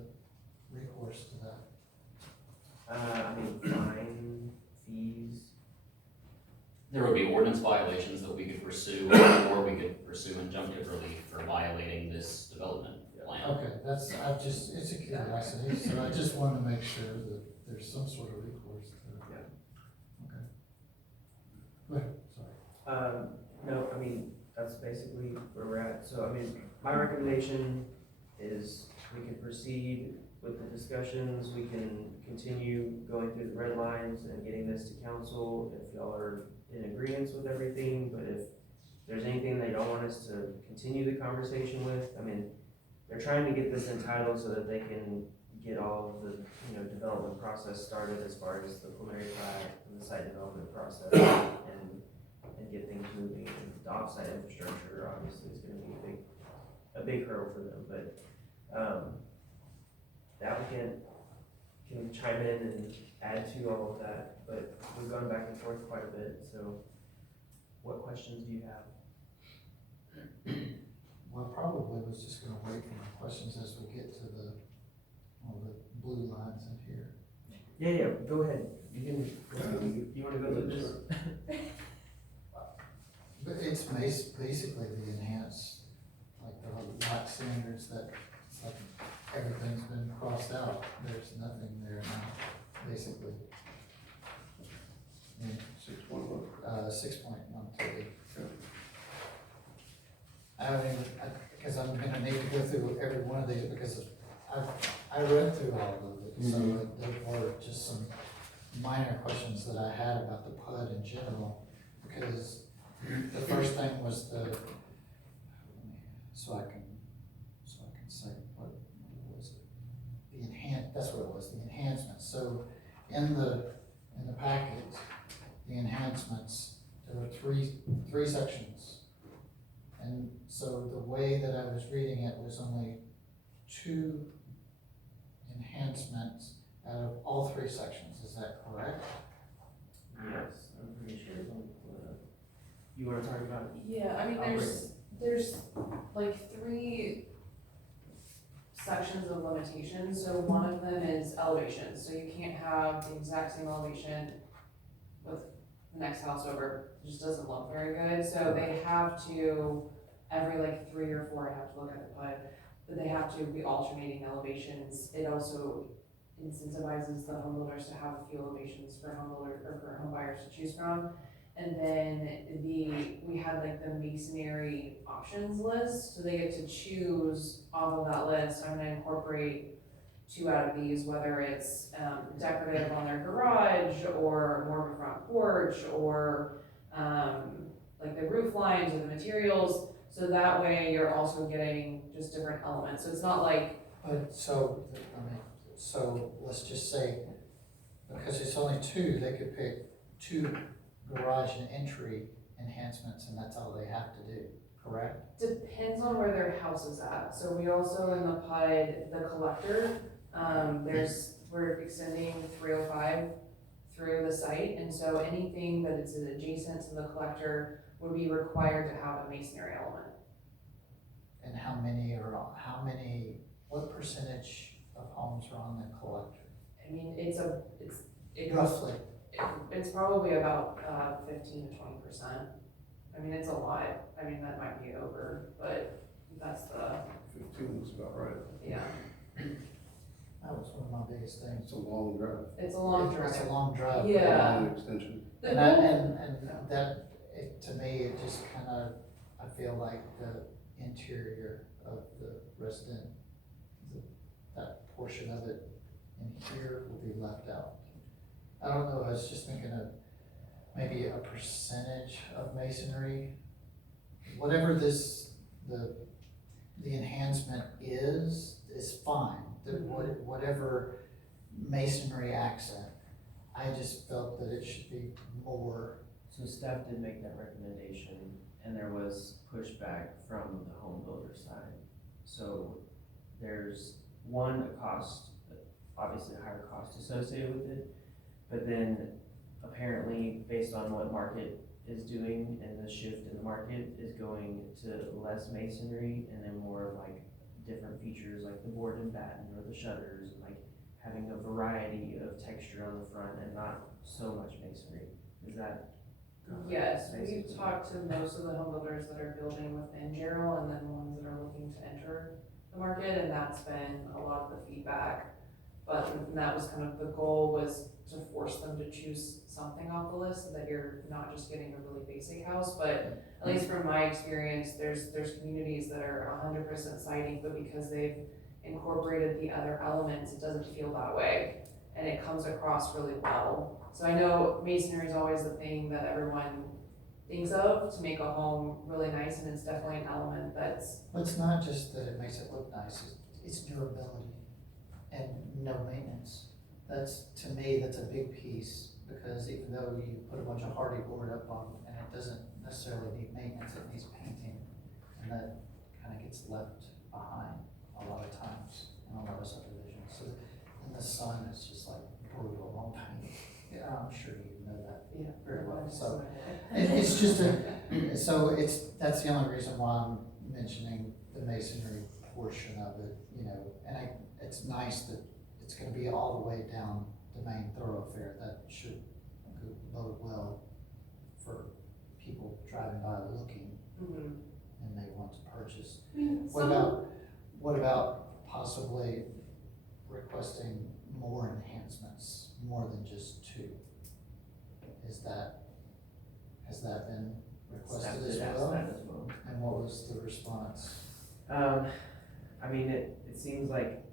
recourse to that? fine, fees. There would be ordinance violations that we could pursue, or we could pursue injunctive relief for violating this development plan. Okay, it's a curiosity, so I just wanted to make sure that there's some sort of recourse to it. Yeah. Okay. Go ahead, sorry. No, I mean, that's basically where we're at. So, I mean, my recommendation is we can proceed with the discussions, we can continue going through the red lines and getting this to council if y'all are in agreement with everything, but if there's anything that y'all want us to continue the conversation with, I mean, they're trying to get this entitled so that they can get all of the, development process started as far as the preliminary plat and the site development process and get things moving. And the offsite infrastructure obviously is gonna be a big hurdle for them, but, the applicant can chime in and add to all of that, but we've gone back and forth quite a bit, so what questions do you have? Well, probably was just gonna wait for my questions as we get to the blue lines in here. Yeah, go ahead. You wanna go through this? But it's basically the enhanced, like the lot standards that, it's like everything's been crossed out, there's nothing there now, basically. 6.1. 6.13. I mean, because I'm gonna need to go through every one of these, because I read through all of it, so there were just some minor questions that I had about the PUD in general, because the first thing was so I can say, what was it? That's what it was, the enhancements. So in the packet, the enhancements, there were three sections. And so the way that I was reading it was only 2 enhancements out of all 3 sections, is that correct? Yes, I'm pretty sure. You wanna talk about it? Yeah, I mean, there's like 3 sections of limitations, so one of them is elevation, so you can't have the exact same elevation with the next house over, it just doesn't look very good, so they have to, every like 3 or 4, I have to look at the PUD, but they have to be alternating elevations. It also incentivizes the homeowners to have a few elevations for home buyers to choose from. And then we had like the masonry options list, so they get to choose off of that list. I'm gonna incorporate 2 out of these, whether it's decorative on their garage, or more of a front porch, or like the roof lines or the materials. So that way you're also getting just different elements. So it's not like, But so let's just say, because it's only 2, they could pick 2 garage and entry enhancements, and that's all they have to do, correct? depends on where their house is at. So we also in the PUD, the collector, we're extending 305 through the site, and so anything that is adjacent to the collector would be required to have a masonry element. And what percentage of homes are on the collector? I mean, it Roughly. it's probably about 15 to 20%. I mean, it's a lot. I mean, that might be over, but that's 15 is about right. yeah. That was one of my biggest things. It's a long drive. It's a long drive. It's a long drive. Yeah. Long extension. And that, to me, it just I feel like the interior of the resident, that portion of it in here will be left out. I don't know, I was just thinking of maybe a percentage of masonry, whatever the enhancement is fine, whatever masonry accent. I just felt that it should be more. So staff did make that recommendation, and there was pushback from the home builder side. So there's a cost, obviously a higher cost associated with it, but then apparently based on what market is doing and the shift in the market is going to less masonry and then more of like different features like the board and batten or the shutters, and like having a variety of texture on the front and not so much masonry. Is that Yes, we've talked to most of the home builders that are building within Gerald and then ones that are looking to enter the market, and that's been a lot of the feedback. But that was kind of the goal, was to force them to choose something off the list so that you're not just getting a really basic house. But at least from my experience, there's communities that are 100% siding, but because they've incorporated the other elements, it doesn't feel that way. And it comes across really well. So I know masonry is always the thing that everyone thinks of to make a home really nice, and it's definitely an element that's, But it's not just that it makes it look nice, it's durability and no maintenance. That's, to me, that's a big piece, because even though you put a bunch of hardy board up on, and it doesn't necessarily need maintenance, it needs painting, and that kind of gets left behind a lot of times in a lot of subdivisions. So, and the sun is just like brutal on paint. Yeah, I'm sure you know that yeah, very well. So it's just so that's the only reason why I'm mentioning the masonry portion of it, you know, and it's nice that it's gonna be all the way down the main thoroughfare. That should bode well for people driving by looking Mhm. and may want to purchase. I mean, What about possibly requesting more enhancements, more than just two? Has that been requested as well? And what was the response? I mean, it seems like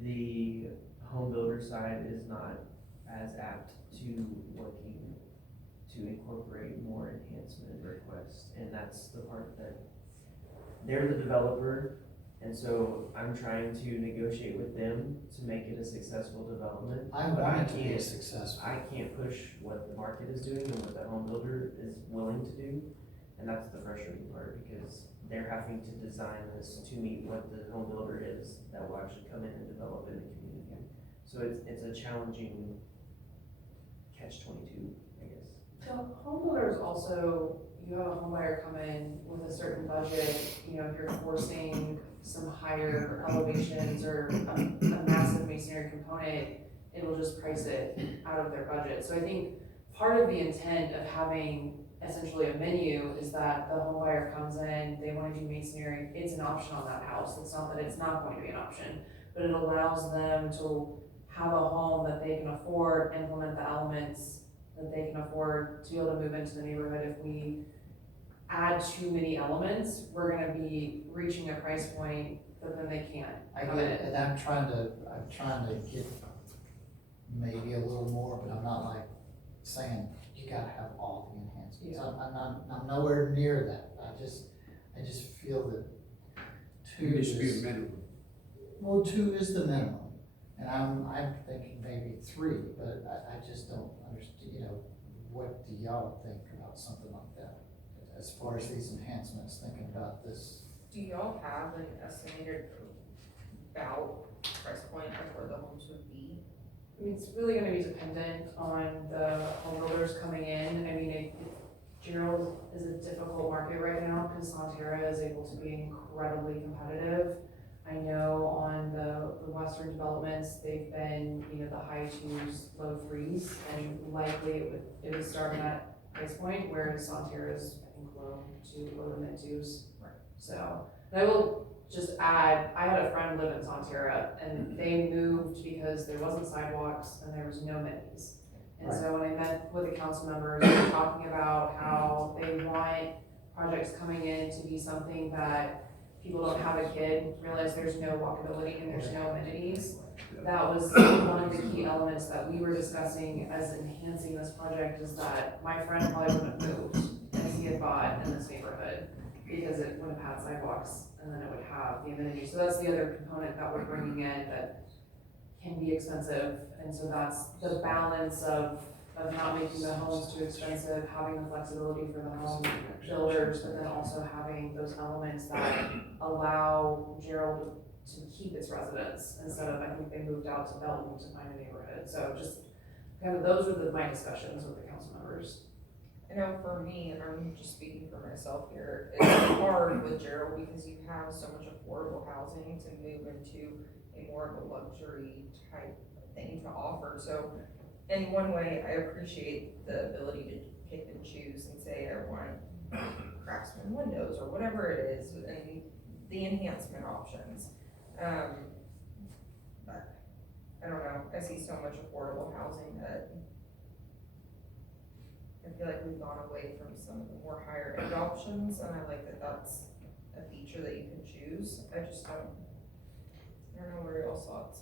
the home builder side is not as apt to looking to incorporate more enhancement requests, and that's the part that they're the developer, and so I'm trying to negotiate with them to make it a successful development. I but want it to be can't- successful. I can't push what the market is doing and what the home builder is willing to do, and that's the frustrating part, because they're having to design this to meet what the home builder is that will actually come in and develop in the community. So it's a challenging catch-22, I guess. So home builders also, you have a home buyer come in with a certain budget, you know, if you're forcing some higher elevations or a massive masonry component, it'll just price it out of their budget. So I think part of the intent of having essentially a menu is that the home buyer comes in, they wanna do masonry, it's an option on that house. It's not that it's not going to be an option, but it allows them to have a home that they can afford, implement the elements that they can afford to be able to move into the neighborhood. If we add too many elements, we're gonna be reaching a price point that then they can't I come get in. it, and I'm trying to get maybe a little more, but I'm not like saying you gotta have all the enhancements. I'm nowhere near that. I just feel that two It should be a is, minimum. well, two is the minimum. And I'm thinking maybe three, but I just don't understand, you know, what do y'all think about something like that? As far as these enhancements, thinking about this. Do y'all have an estimated about price point of where the homes would be? I mean, it's really gonna be dependent on the home builders coming in. I mean, Gerald is a difficult market right now because Sonterra is able to be incredibly competitive. I know on the western developments, they've been, you know, the high twos, low threes, and likely it would start at that price point, whereas Sonterra is, I think, low to mid twos. Right. So, and I will just add, I had a friend live in Sonterra, and they moved because there wasn't sidewalks and there was no minis. And so when I met with the council members, they were talking about how they want projects coming in to be something that people don't have a kid, realize there's no walkability and there's no amenities. That was one of the key elements that we were discussing as enhancing this project, is that my friend probably wouldn't have moved as he had bought in this neighborhood, because it would have had sidewalks and then it would have the amenities. So that's the other component that we're bringing in that can be expensive. And so that's the balance of not making the homes too expensive, having the flexibility for the home builders, but then also having those elements that allow Gerald to keep its residents instead of, I think they moved out to Belton to find a neighborhood. So just kind of, those were my discussions with the council members. I know for me, and I'm just speaking for myself here, it's hard with Gerald because you have so much affordable housing to move into a more of a luxury type thing to offer. So in one way, I appreciate the ability pick and choose and say, I want Craftsman windows or whatever it is, and the enhancement options. But I don't know, I see so much affordable housing that I feel like we've gone away from some of the more higher end options, and I like that that's a feature that you can choose. I don't know where y'all's thoughts.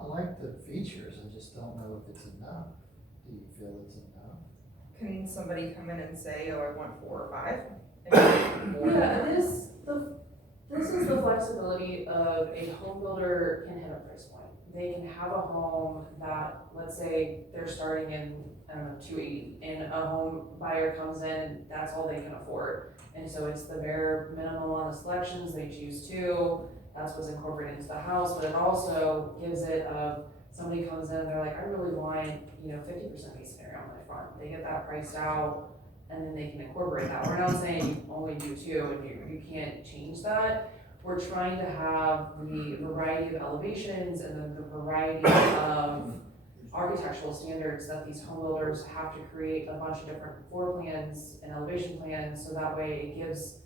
I like the features, I just don't know if it's enough. Do you feel it's enough? Can somebody come in and say, oh, I want 4 or 5? And more than Yeah, that? this is the flexibility of a home builder can hit a price point. They can have a home that, let's say, they're starting in, I don't know, 280, and a home buyer comes in, that's all they can afford. And so it's the bare minimum on the selections, they choose 2, that's what's incorporated into the house, but it also gives it of, somebody comes in, they're like, I really want, 50% masonry on my front. They get that priced out, and then they can incorporate that. We're not saying you only do 2 and you can't change that. We're trying to have the variety of elevations and then the variety of architectural standards that these home builders have to create a bunch of different floor plans and elevation plans, so that way it gives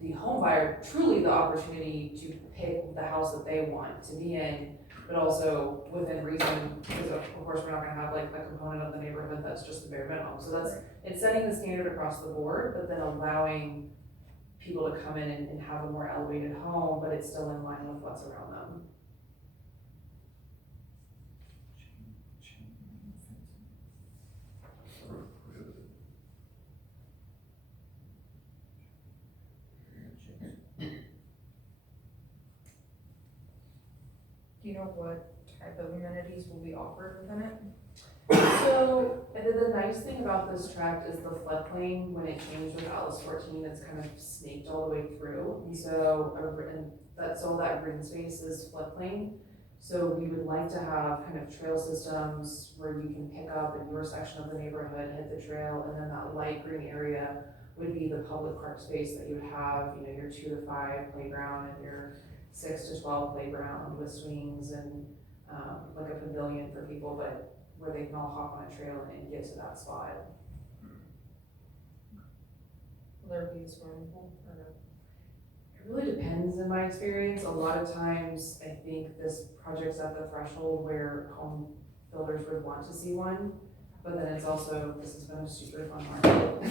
the home buyer truly the opportunity to pick the house that they want to be in, but also within reason, because of course we're not gonna have like a component of the neighborhood that's just the bare minimum. So it's setting the standard across the board, but then allowing people to come in and have a more elevated home, but it's still in line with what's around them. Do you know what type of amenities will be offered within it? So, and then the nice thing about this tract is the floodplain, when it changed with Atlas 14, it's kind of snaked all the way through. And so, that's all that green space is floodplain. So we would like to have kind of trail systems where you can pick up in your section of the neighborhood, hit the trail, and then that light green area would be the public park space that you would have, your 2 to 5 playground and your 6 to 12 playground with swings and like a pavilion for people, but where they can all hop on a trail and get to that spot. Will there be a swimming pool or no? It really depends in my experience. A lot of times, I think this project's at the threshold where home builders would want to see one, but then it's also, this has been a super fun market.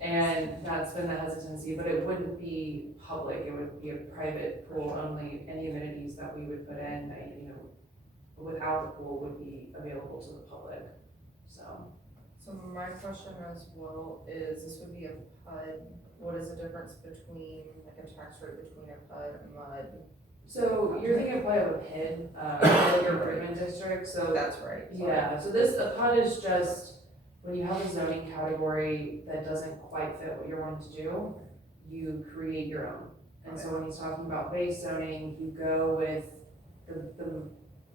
And that's been the hesitancy, but it wouldn't be public, it would be a private pool only. Any amenities that we would put in, without the pool would be available to the public, so. So my question as well is, this would be a PUD, what is the difference between, like a tax rate between a PUD and MUD? So you're thinking of probably of a PID, your improvement district, so. That's right. sorry. Yeah, so a PUD is just, when you have a zoning category that doesn't quite fit what you're wanting to do, you create your own. And so when he's talking about base zoning, you go with the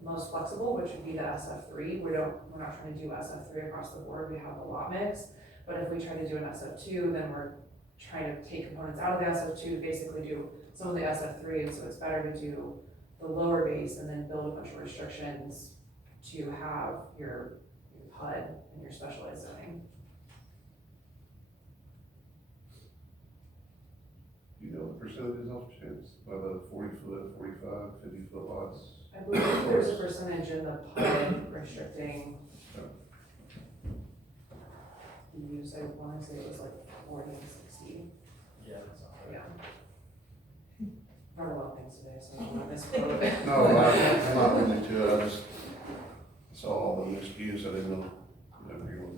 most flexible, which would be the SF3. We're not trying to do SF3 across the board, we have a lot mix. But if we try to do an SF2, then we're trying to take components out of the SF2 to basically do some of the SF3, and so it's better to do the lower base and then build a bunch of restrictions to have your PUD and your specialized zoning. Do you know the percentages off chance, by the 40-foot, 45, 50-foot lots? I believe there's a percentage in the PUD restricting the use. I want to say it was like 40 and 60. Yeah, that's all right. Yeah. Read a lot of things today, so I'm not misquoting. No, I'm not really to it, I just saw all the mixed use, I didn't know, if you were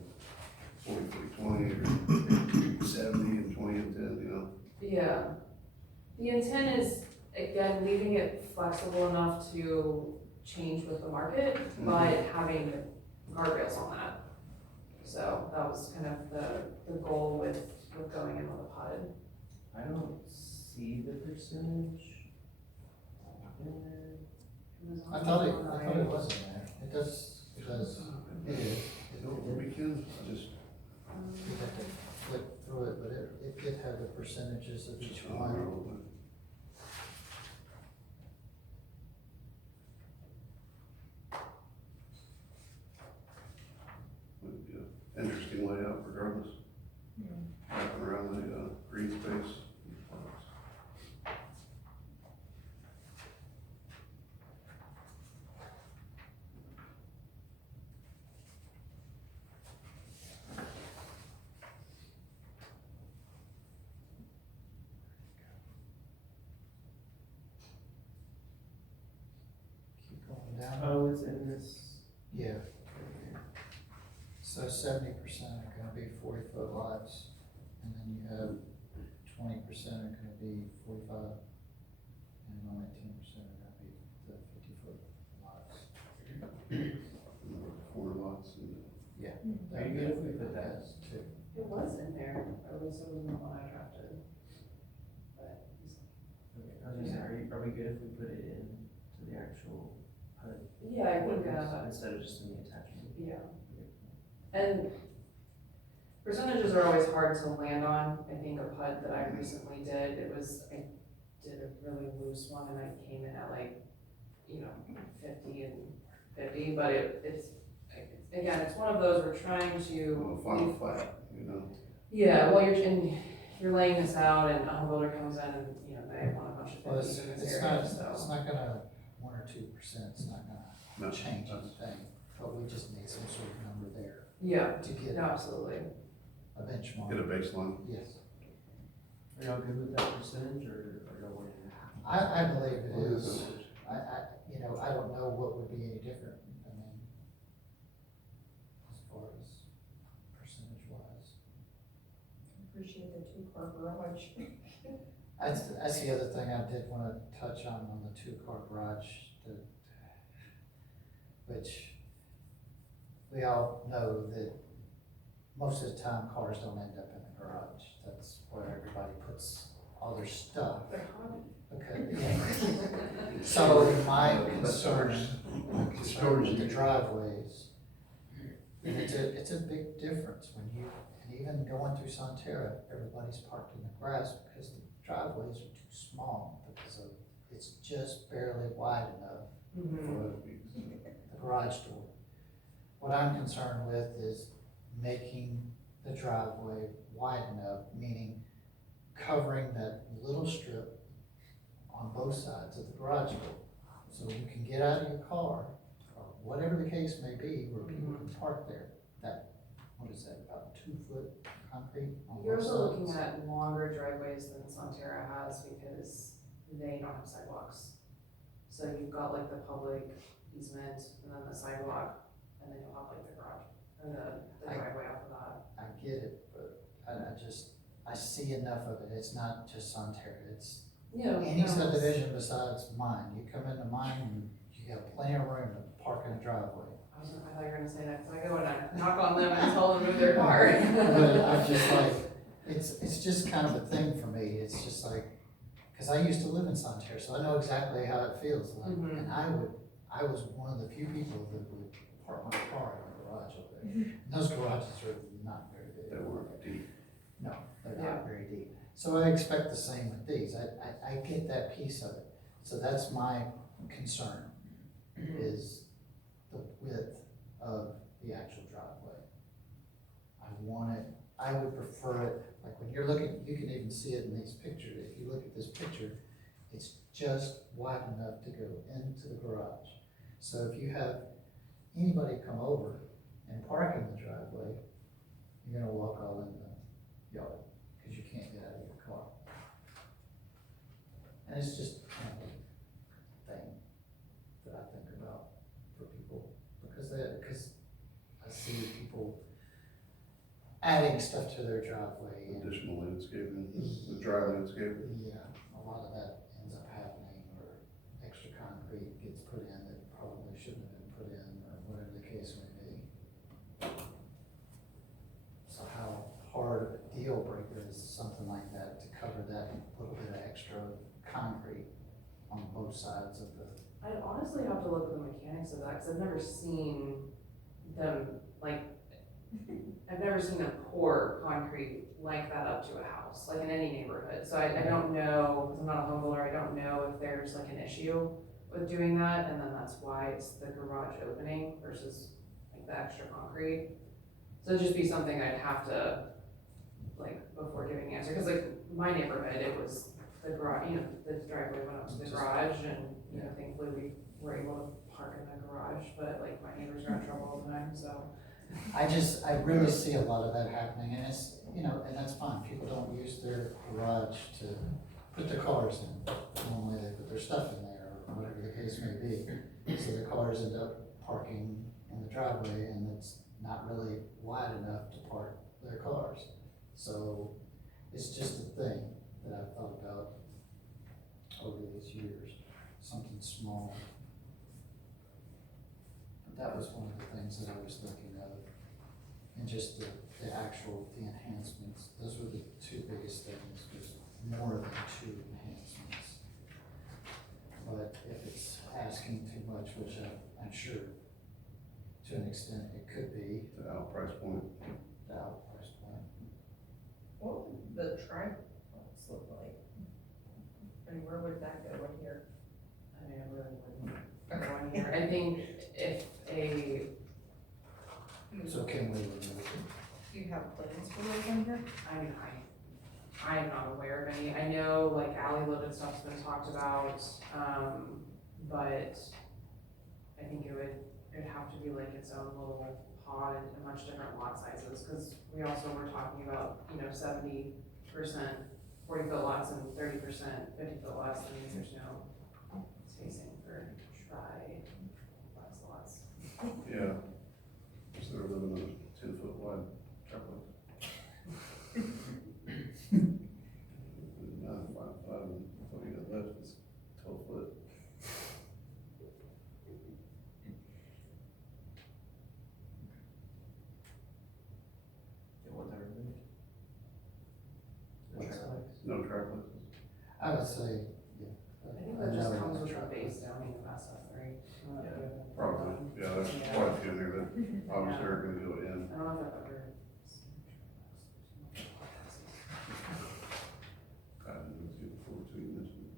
40, 20, or 70, and 20 and 10, Yeah. The intent is, again, leaving it flexible enough to change with the market, but having guardrails on that. So that was kind of the goal with going in with a PUD. I don't see the percentage in there. I thought it was in there, it does, it is. Over the weekend, I just, You have to flip through it, but it did have the percentages of each I don't one. know, but would be an interesting layout regardless. down? Oh, it's in this. Yeah. So 70% are gonna be 40-foot lots, and then you have 20% are gonna be 45, and only 10% are gonna be the 50-foot lots. Corner lots and. Are you good if we put that? Too. It was in there, or at least it was in the one I drafted. But, Okay, I was gonna say, are we good if we put it in to the actual HUD? yeah, I think, ordinance instead of just in the attachment? yeah. And percentages are always hard to land on. I think a PUD that I recently did, I did a really loose one and I came in at like, 50 and 50, but it's, again, it's one of those, we're trying to. Final flat, Yeah, well, you're laying this out and a home builder comes in and, they want a bunch of Well, fifties in this it's area, not, so. it's not gonna, 1 or 2%, it's not No, gonna change that's- anything, but we just need some sort of number there Yeah, to get no, absolutely. a benchmark. Get a baseline. Yes, Are y'all good with that percentage, or y'all want to? I believe it is. I don't know what would be any different, as far as percentage wise. Appreciate the 2-car garage. That's the other thing I did wanna touch on the 2-car garage, which we all know that most of the time cars don't end up in the garage. That's where everybody puts all their stuff. Okay, yeah. So my concern with the driveways, it's a big difference when and even going through Sonterra, everybody's parked in the grass because the driveways are too small because it's just barely wide enough for the garage door. What I'm concerned with is making the driveway wide enough, meaning covering that little strip on both sides of the garage door. So you can get out of your car, or whatever the case may be, where people can park there. What is that, about 2-foot concrete on You're both also looking sides? at longer driveways than Sonterra has because they don't have sidewalks. So you've got like the public easement and then the sidewalk, and then you'll have like the garage, or the driveway off of that. I get it, but I see enough of it. It's not just Sonterra, it's Yeah. any subdivision besides mine. You come into mine and you have plenty of room to park in a driveway. I thought you were gonna say that, cause I go and I knock on them and tell them to move their car. But I just like, it's just kind of a thing for me. It's just like, cause I used to live in Sonterra, so I know exactly how it feels like. Mhm. And I was one of the few people that would park my car in the garage up there. And those garages are not very big. They weren't deep. No, they're Yeah. not very deep. So I expect the same with these. I get that piece of it. So that's my concern, is the width of the actual driveway. I would prefer it, like when you're looking, you can even see it in these pictures. If you look at this picture, it's just wide enough to go into the garage. So if you have anybody come over and park in the driveway, you're gonna walk all in the yard, because you can't get out of your car. And it's just kind of a thing that I think about for people, because I see people adding stuff to their driveway and, Additional landscaping, the dry landscaping. yeah, a lot of that ends up happening, or extra concrete gets put in that probably shouldn't have been put in, or whatever the case may be. So how hard of a deal breaker is something like that to cover that little bit of extra concrete on both sides of the, I'd honestly have to look at the mechanics of that, cause I've never seen them, I've never seen them pour concrete like that up to a house, like in any neighborhood. So I don't know, cause I'm not a home builder, I don't know if there's like an issue with doing that, and then that's why it's the garage opening versus like the extra concrete. So it'd just be something I'd have to, before giving an answer, cause like my neighborhood, it was the garage, the driveway went up to the garage, and, thankfully we were able to park in the garage, but like my neighbors are in trouble all the time, so. I really see a lot of that happening, and it's, and that's fine. People don't use their garage to put their cars in. Normally they put their stuff in there, or whatever the case case may be. So the cars end up parking in the driveway and it's not really wide enough to park their cars. So it's just a thing that I've thought about over these years, something small. But that was one of the things that I was thinking of. And just the enhancements, those were the two biggest things, was more than two enhancements. But if it's asking too much, which I'm sure to an extent it could be, The out price point. the out price point. What would the triplexes look like? And where would that go in here? I mean, I really wouldn't go in here. I think if So can we remove it? Do you have plans for those in here? I mean, I am not aware of any. I know like alley loaded stuff's been talked about, but I think it'd have to be like its own little pod and much different lot sizes, cause we also were talking about, 70% 40-foot lots and 30% 50-foot lots, that means there's no spacing for tri-plex lots. Yeah. So they're living in a 10-foot wide triplex. 9.5, and what you got left is 12 foot. They want that removed? The What's triplex? No triplexes. I would say, yeah. I think that just know comes the with the truck. base zoning of SF, right? Probably, yeah, there's Yeah. quite a few in there that obviously are gonna go in. I don't know if I've ever. I didn't see it before, so you mentioned it.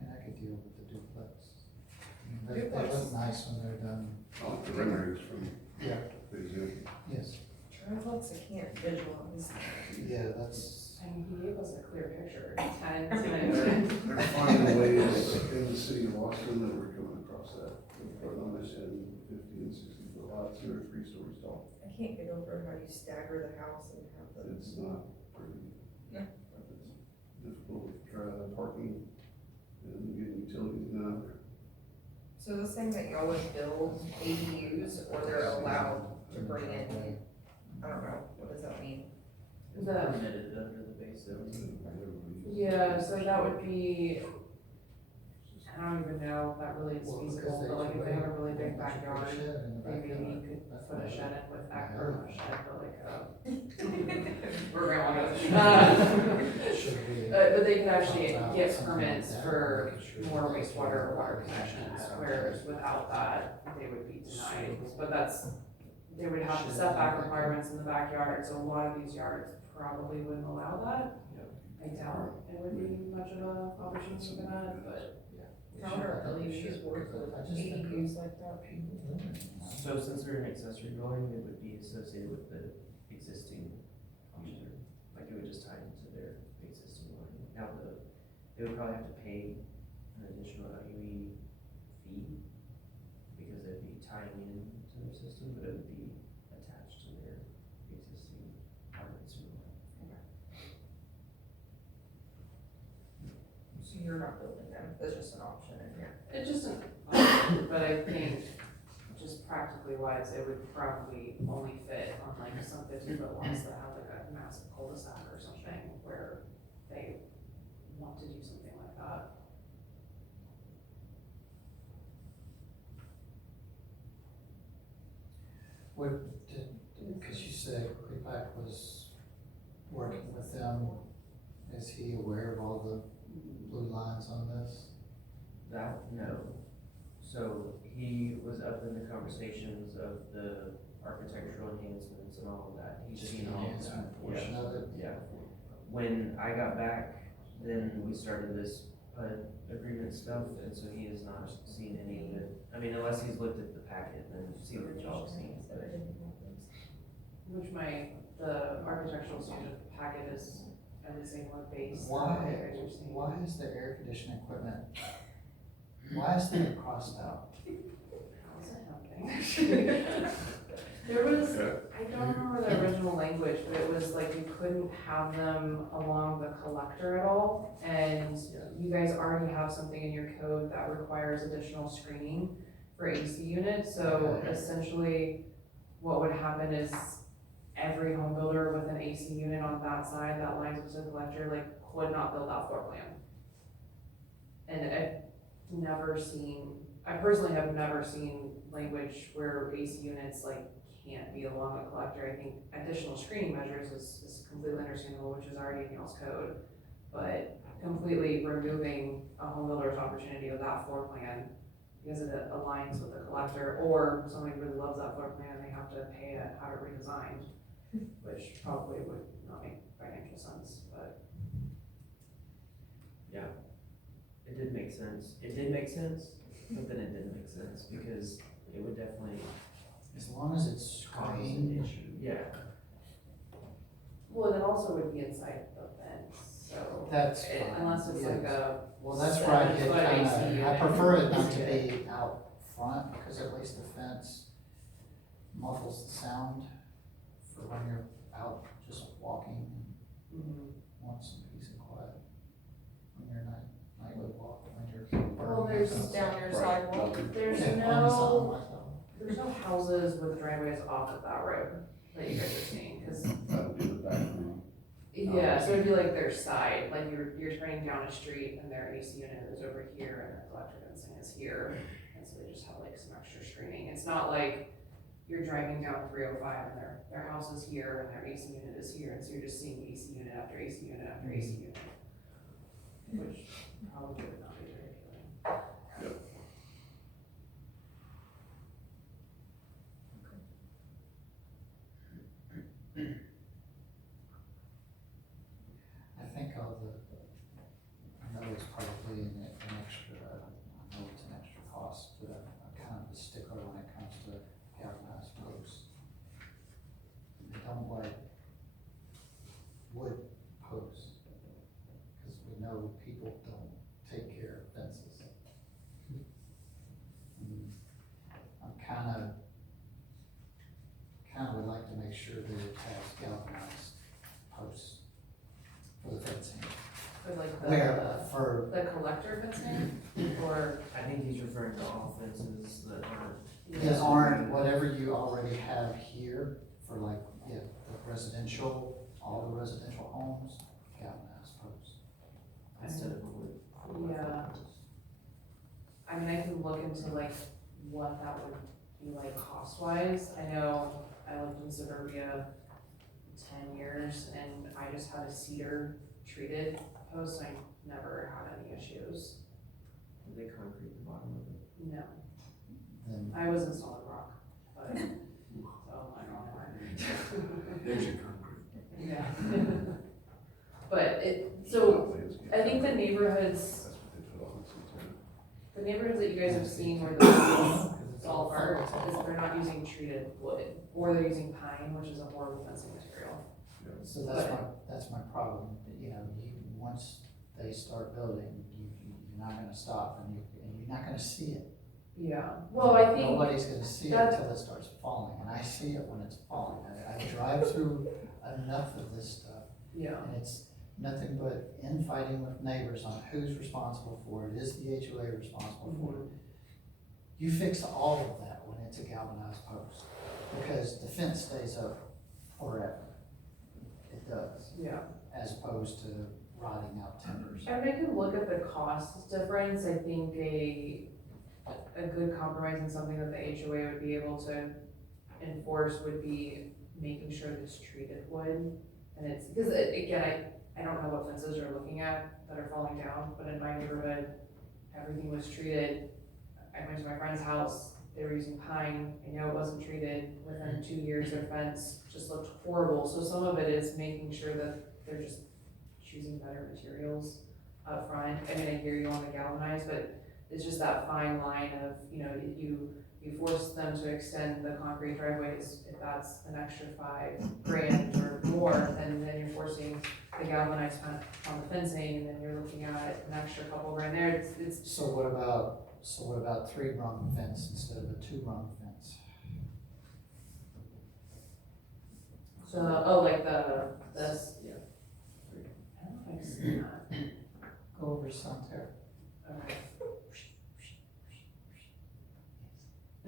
And I could deal with the duplex. I mean, they Duplex. look nice when they're done. Oh, the renderings from Yeah. these, yeah. Yes, Triplex, I can't visualize. yeah, that's, I mean, he gave us a clear picture, 10 They're times. they're finding ways in the city of Austin that we're coming across that. But on this end, 50 and 60-foot lots, two or 3 stories tall. I can't get over how you stagger the house and have the. It's not pretty. No. It's difficult with parking and getting utilities now. So this thing that y'all would build ADUs, or they're allowed to bring in, I don't know, what does that mean? It's The- permitted under the base zoning. Yeah, so that would be, I don't even know if that really is well, feasible, because but like if they have a really big Why don't you put a backyard, shed in the they maybe backyard? could That's put a fine. shed in with, Yeah. or not a shed, but like where grandma goes. Should we? But they could actually talk about get something permits like that, for making sure more that wastewater or water they connections, have whereas without that, they would be denied. But they would have the setback requirements in the backyard, so a lot of these yards probably wouldn't allow that. I doubt it would be much of a opportunity for that, but How are LEDs work with ADUs like that? So since they're an accessory dwelling, it would be associated with the existing user, like it would just tie into their existing dwelling. Now, they would probably have to pay an additional LUE fee, because they'd be tying in to their system, but it would be attached to their existing water and sewer line. So you're not building them, that's just an option in here. it's just an option, but I think just practically wise, it would probably only fit on like some 50-foot lots that have like a massive cul-de-sac or something where they want to do something like that. What did, because you said Clepac was working with them, is he aware of all the blue lines on this? That, no. So he was up in the conversations of the architectural enhancements and all of that. He's Just seen the all of enhancement that. portion of it? Yeah. When I got back, then we started this PUD agreement stuff, and so he has not seen any of it. I mean, unless he's looked at the packet and seen what y'all have seen, but Which the architectural standard packet is, I would say, more based. Why, on what you guys are seeing. why is the air conditioning equipment, why is that crossed out? How's that happening? There was, I don't remember the original language, but it was like you couldn't have them along the collector at all, and you guys already have something in your code that requires additional screening for AC units, so Okay. essentially what would happen is every home builder with an AC unit on that side that lines up to the collector, like, could not build that floor plan. And I personally have never seen language where AC units like can't be along a collector. I think additional screening measures is completely understandable, which is already in y'all's code. But completely removing a home builder's opportunity of that floor plan because it aligns with the collector, or somebody really loves that floor plan and they have to pay to have it redesigned, which probably would not make financial sense, but. Yeah, it did make sense. It did make sense, but then it didn't make sense because it would definitely As long as it's cause an screened, issue. Yeah, Well, and it also would be inside the fence, so. that's fine. Unless it's like yes. a, Well, that's where I get 7-foot AC kinda, I unit. prefer it not to be out front, because at least the fence muffles the sound for when you're out just walking and mhm. want some peace and quiet. When you're nightly walk, when you're. Well, there's Down your sidewalk. There's Yeah, on the side, no, myself. there's no houses with driveways off of that road that you guys are seeing, cause, That would be the background. yeah, so it'd be like their side, like you're turning down a street and their AC unit is over here and their collector fencing is here. And so they just have like some extra screening. It's not like you're driving down 305 and their house is here and their AC unit is here, and so you're just seeing AC unit after AC unit after AC unit. Which probably would not be very appealing. I think all I know it's probably an extra, I know it's an extra cost, but I'm kind of a stickler when it comes to galvanized posts. I don't like wood posts, because we know people don't take care of fences. And I'm kind of would like to make sure that it has galvanized posts for the fencing. For like Where, for, the collector fencing, or? I think he's referring to all fences that aren't. that aren't whatever you already have here for like, yeah, the residential, all the residential homes, galvanized posts. Instead of wood. Yeah. I mean, I can look into like what that would be like cost wise. I know I lived in suburbia 10 years and I just had a cedar treated post, and I never had any issues. Did they concrete the bottom of it? No, Then I was in solid rock, but, so I don't know why. There's your concrete. Yeah. But so I think the neighborhoods, the neighborhoods that you guys have seen where the fall apart is they're not using treated wood, or they're using pine, which is a horrible fencing material. so that's my problem, you know, once they start building, you're not gonna stop and you're not gonna see it. Yeah, well, I think, Nobody's gonna see it that- until it starts falling, and I see it when it's falling. I drive through enough of this stuff, yeah, and it's nothing but infighting with neighbors on who's responsible for it, is the HOA responsible for it? You fix all of that when it's a galvanized post, because the fence stays up forever. It does, yeah. as opposed to rotting out timbers. And I can look at the cost difference. I think a good compromise and something that the HOA would be able to enforce would be making sure that it's treated wood. And it's, because again, I don't know what fences you're looking at that are falling down, but in my neighborhood, everything was treated. I went to my friend's house, they were using pine, I know it wasn't treated, within 2 years their fence just looked horrible. So some of it is making sure that they're just choosing better materials up front. I mean, I hear you on the galvanized, but it's just that fine line of, you know, you force them to extend the concrete driveways, if that's an extra $5,000 or more, then you're forcing the galvanized on the fencing, and then you're looking at an extra couple grand there. It's So what about 3-rung fence instead of a 2-rung fence? like this. Yeah. I don't know if I've seen that. Go over Santerre, Okay.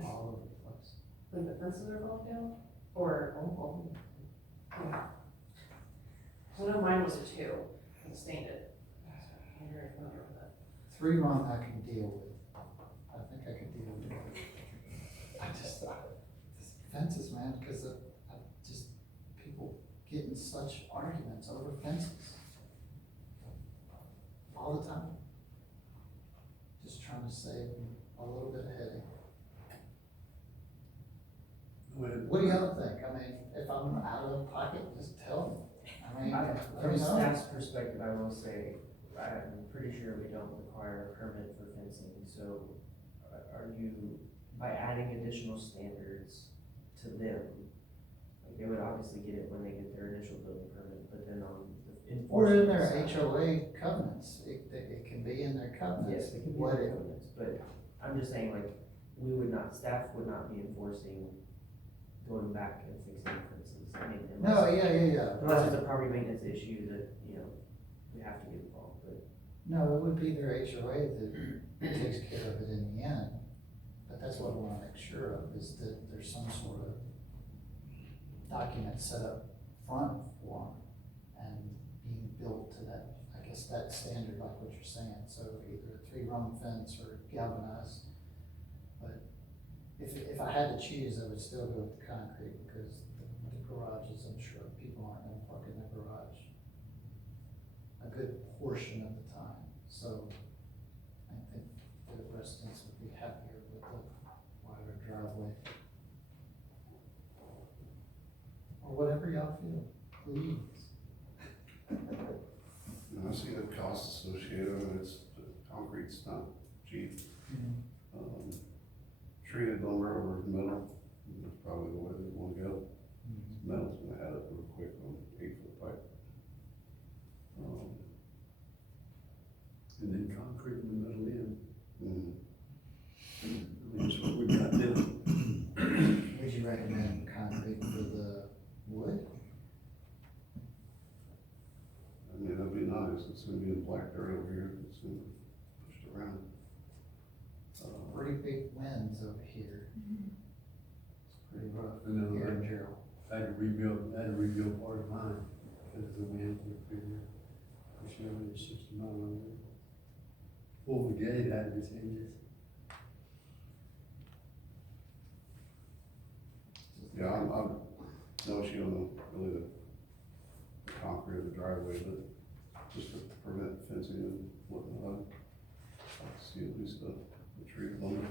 all over the place. Like the fences are falling down? Or, oh, yeah. So I know mine was a 2, and stained it. I'm very familiar with it. 3 rung I can deal with. I think I could deal with it. I just, fences, man, because I just, people get in such arguments over fences. All the time. Just trying to save a little bit of headache. What do y'all think? I mean, if I'm out of pocket, just tell me. I mean, let From me know. staff's perspective, I will say, I'm pretty sure we don't require a permit for fencing, so are you, by adding additional standards to them, like they would obviously get it when they get their initial building permit, but then on the Or in enforcement their side- HOA covenants, it can be in their covenants. Yes, they can be What in it- their covenants, but I'm just saying, like, staff would not be enforcing going back and fixing fences. I mean, No, unless, yeah. unless it's a property maintenance issue that, you know, we have to get involved, but. No, it would be their HOA that takes care of it in the end. But that's what I wanna make sure of, is that there's some sort of document set up front for them and being built to that, I guess, that standard, like what you're saying. So either a 3-rung fence or galvanized. But if I had to choose, I would still go with the concrete, because the garages, I'm sure people aren't gonna park in the garage a good portion of the time. So I think the residents would be happier with the wider driveway. Or whatever y'all feel, please. I see the costs associated with it, concrete's not cheap. Treated lumber over metal, that's probably the way they wanna go. Metal's gonna add up real quick on 8-foot pipe. And then concrete in the middle end. Mhm. I mean, that's what we got now. Would you recommend concrete for the wood? I mean, that'd be nice, it's gonna be in black dirt over here, it's gonna be pushed around. Pretty big winds over here. It's pretty rough I know, here in right? Gerald. I had to rebuild part of mine because of the wind up here. Pushing over to 60 mile an hour. Full gate had its hinges. Yeah, I'm no issue on really the concrete of the driveway, but just to prevent fencing and whatnot, I'd like to see at least the treated lumber.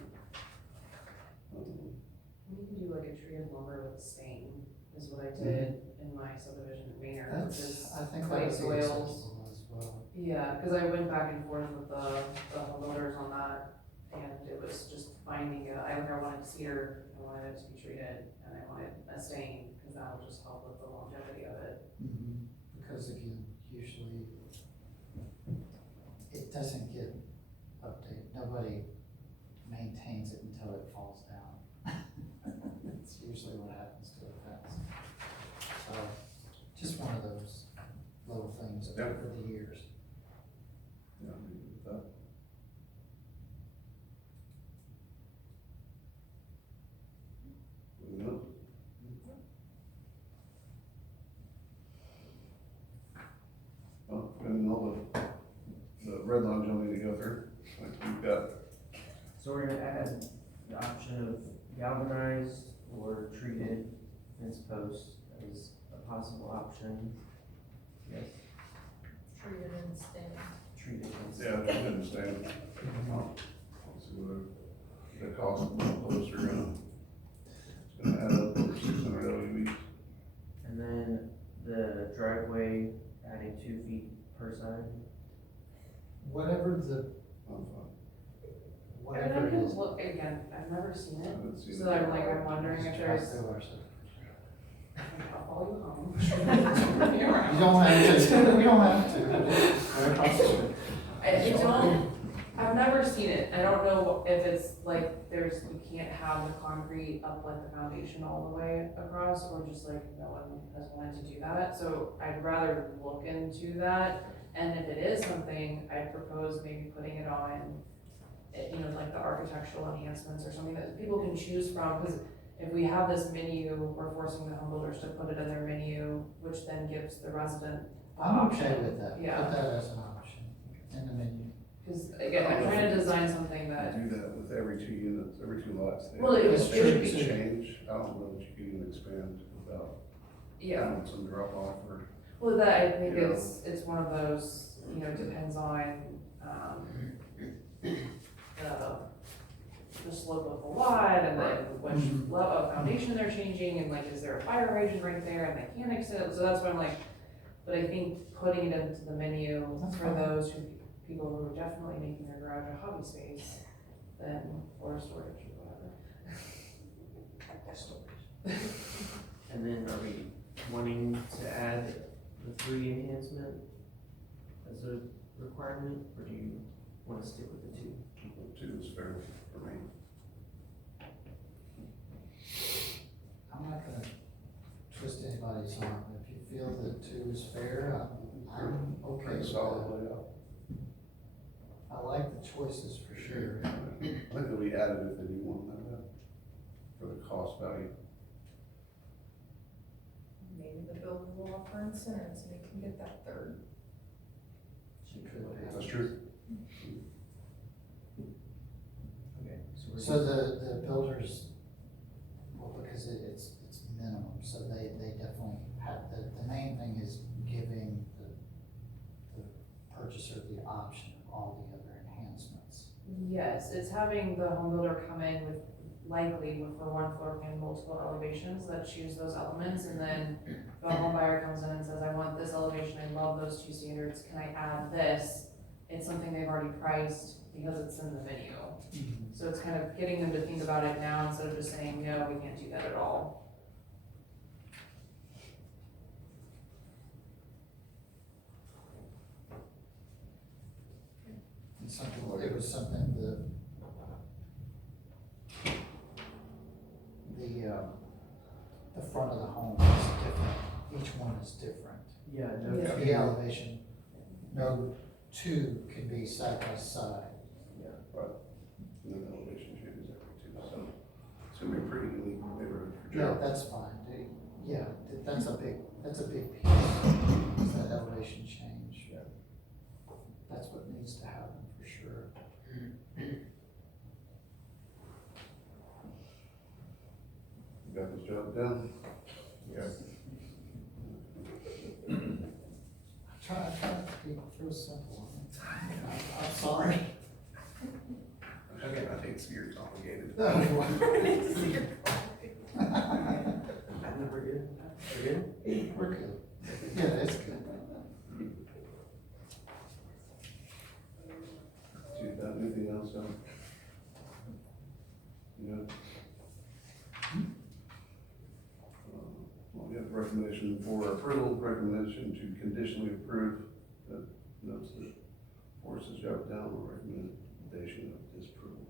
You can do like a treated lumber with stain, is what I did in my subdivision in Maynard, which is I think that clay would be soils. acceptable as well. Yeah, cause I went back and forth with the homeowners on that, and it was just finding, I wanted cedar, I wanted it to be treated, and I wanted a stain, cause that will just help with the longevity of it. Because again, usually it doesn't get updated, nobody maintains it until it falls down. That's usually what happens to a fence. So, just one of those little things Yeah. over the years. Yeah, I'm good with that. Anything else? Well, and all the red lines you'll need to go through, like we've got, So we're gonna add the option of galvanized or treated fence posts as a possible option. Yes, Treated and stained. treated fence. yeah, I understand. I'll see what the cost of those are gonna, it's gonna add up over 600 LUVs. And then the driveway, adding 2 feet per side. Whatever the, I'm fine. And whatever I it can is. look, again, I've never seen I it, haven't seen so it. I'm wondering if there's, Drive through our subdivision. I'll follow you home. You don't have to, you don't have to. Right across the street. I don't, I've never seen it, I don't know if it's like, you can't have the concrete up like the foundation all the way across, or just like no one has wanted to do that, so I'd rather look into that. And if it is something, I'd propose maybe putting it on, you know, like the architectural enhancements or something that people can choose from, because if we have this menu, we're forcing the home builders to put it in their menu, which then gives the resident the I'm okay option. with that, Yeah. put that as an option in the menu. Because again, I'm trying to design something that, Do that with every 2 units, every 2 lots. They well, it It's should true, be, too. change, I don't know that you can even expand without yeah. having some drop off or. Well, that, I think Yeah. it's one of those, you know, depends on, the slope of the lot, and then which Mhm. level of foundation they're changing, and like, is there a fire hydrant right there, and they can't exit it, so that's what I'm like, but I think putting it into the menu That's for fine. those people who are definitely making their garage a hobby space, then, or storage, or whatever. And then are we wanting to add the 3 enhancement as a requirement, or do you wanna stick with the 2? 2 is fair for me. I'm not gonna twist anybody's arm, if you feel that 2 is fair, I'm okay Pretty with solid that. layout. I like the choices for sure. I think they'll be added if they do want that, for the cost value. Maybe the building will offer incentives and you can get that third. She could have. That's true. Okay, so we're. So the builders, well, because it's minimum, so they definitely have, the main thing is giving the purchaser the option of all the other enhancements. Yes, it's having the home builder come in with for 1 floor plan, multiple elevations that choose those elements, and then the home buyer comes in and says, I want this elevation, I love those 2 standards, can I add this? It's something they've already priced because it's in the menu. So it's kind of getting them to think about it now instead of just saying, no, we can't do that at all. It's something, it was something that the front of the home is different, each one is different. Yeah, no, Yeah. The elevation, no 2 can be side by side. And then elevation changes every 2, so it's gonna be a pretty unique neighborhood for Yeah, Gerald. that's fine, yeah, that's a big piece, is that elevation change. Yeah. That's what needs to happen for sure. You got this job done? Yeah. I try to be real simple. I'm sorry. Okay, I think it's very complicated. no, we're good. We're good? We're good. Yeah, that's good. Do you have anything else, John? You good? Well, we have a recommendation for approval, recommendation to conditionally approve, that notes that Forrest has jotted down, a recommendation of disapproval.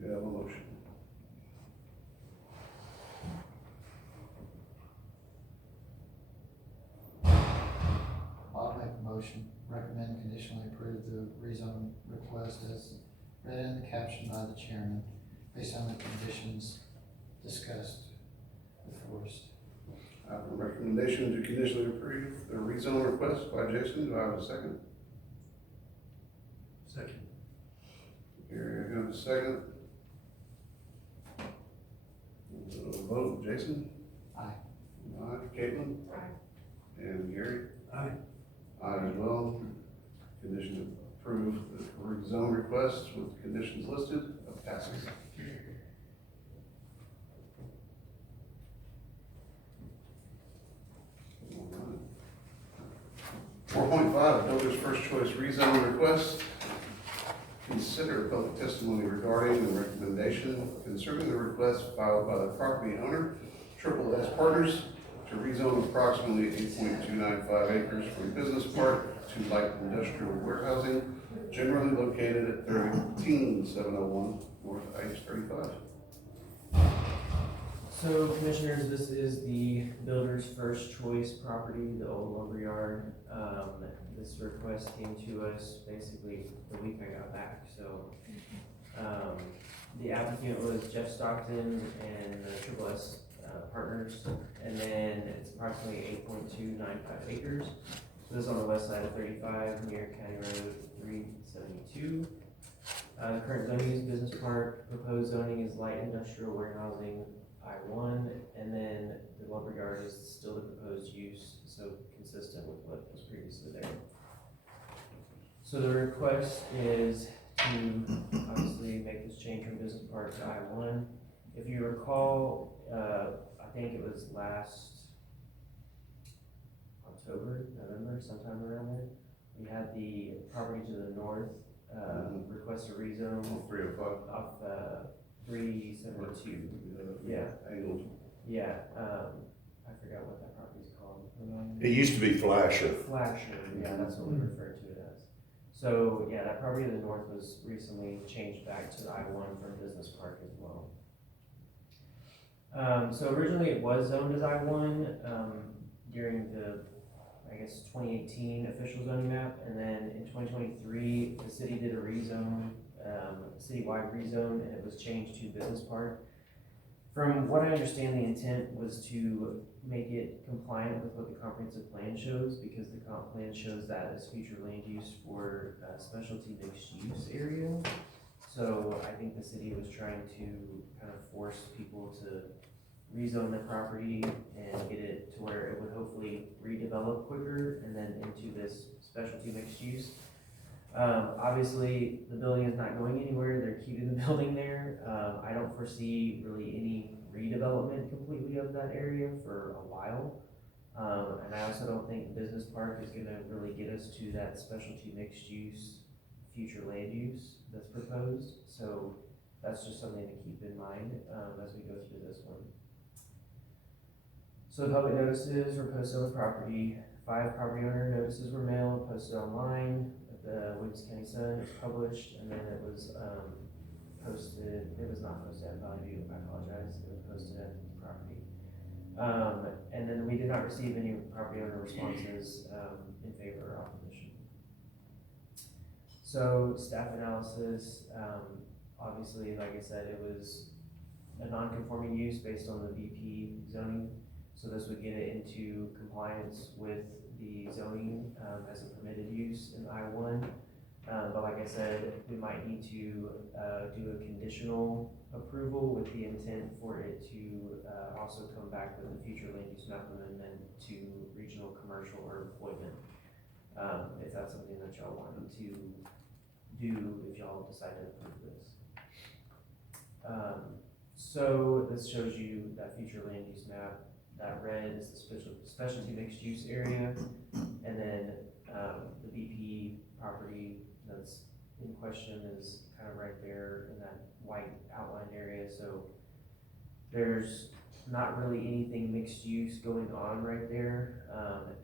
We have a motion. I'll make a motion, recommend conditionally approve the rezone request as read in the caption by the chairman, based on the conditions discussed with Forrest. I have a recommendation to conditionally approve the rezone request by Jason. Do I have a second? Second. Gary, I have a second. Vote, Jason? Aye. Aye. Caitlin? Aye. And Gary? Aye. Aye as well. Condition to approve the rezone request with the conditions listed of passes. 4.5, builder's first choice rezone request. Consider public testimony regarding the recommendation concerning the request filed by the property owner, Triple S Partners, to rezone approximately 8.295 acres from business park to light industrial warehousing, generally located at 13701 North I-35. So commissioners, this is the builder's first choice property, the old lumberyard. This request came to us basically the week I got back, so. The applicant was Jeff Stockton and the Triple S Partners, and then it's approximately 8.295 acres. So this is on the west side of 35 near County Road 372. The current zoning is business park, proposed zoning is light industrial warehousing, I1, and then the lumberyard is still the proposed use, so consistent with what was previously there. So the request is to obviously make this change from business park to I1. If you recall, I think it was last October, November, sometime around there, we had the property to the north, request a rezone 305. off, 372. Yeah. Angled. Yeah, I forgot what that property's called. It used to be Flasher. Flasher, yeah, that's what we refer to it as. So, yeah, that property to the north was recently changed back to I1 from business park as well. So originally it was zoned as I1, during the, I guess, 2018 official zoning map, and then in 2023, the city did a rezone, citywide rezone, and it was changed to business park. From what I understand, the intent was to make it compliant with what the comprehensive plan shows, because the comp plan shows that as future land use for a specialty mixed use area. So I think the city was trying to kind of force people to rezone their property and get it to where it would hopefully redevelop quicker and then into this specialty mixed use. Obviously, the building is not going anywhere, they're keeping the building there. I don't foresee really any redevelopment completely of that area for a while. And I also don't think business park is gonna really get us to that specialty mixed use, future land use that's proposed. So that's just something to keep in mind, as we go through this one. So the public notices were posted on the property, 5 property owner notices were mailed, posted online. The Williams County Sun was published, and then it was posted, it was not posted at Valley View, I apologize, it was posted at the property. And then we did not receive any property owner responses in favor or opposition. So staff analysis, obviously, like I said, it was a non-conforming use based on the BP zoning. So this would get it into compliance with the zoning as a permitted use in I1. But like I said, we might need to do a conditional approval with the intent for it to also come back with a future land use map amendment to regional, commercial, or employment. If that's something that y'all want to do, if y'all decide to approve this. So this shows you that future land use map. That red is the specialty mixed use area, and then the BP property that's in question is kind of right there in that white outlined area. So there's not really anything mixed use going on right there,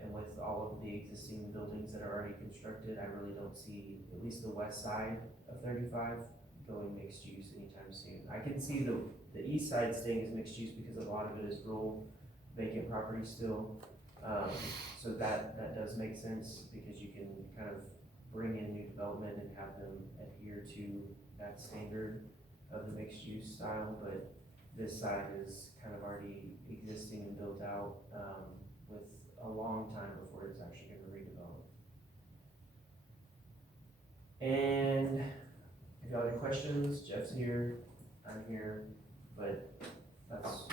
and with all of the existing buildings that are already constructed, I really don't see at least the west side of 35 going mixed use anytime soon. I can see the east side staying as mixed use because a lot of it is rural vacant property still. So that does make sense because you can kind of bring in new development and have them adhere to that standard of the mixed use style, but this side is kind of already existing and built out with a long time before it's actually going to redevelop. And if y'all have any questions, Jeff's here, I'm here, but that's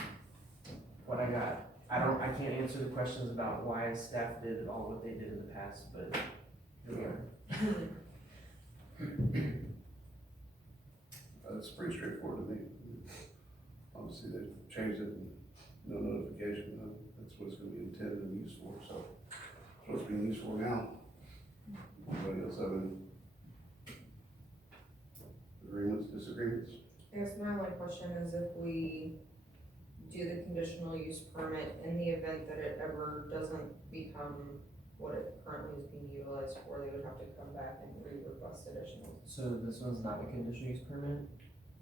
what I got. I can't answer the questions about why staff did all what they did in the past, but here we are. It's pretty straightforward to me. Obviously, they've changed it, and no notification, that's what it's gonna be intended and used for, so that's what it's being used for now. Anybody else have any agreements, disagreements? I guess my only question is if we do the conditional use permit in the event that it ever doesn't become what it currently is being utilized for, they would have to come back and re-request additional. So this one's not a conditional use permit?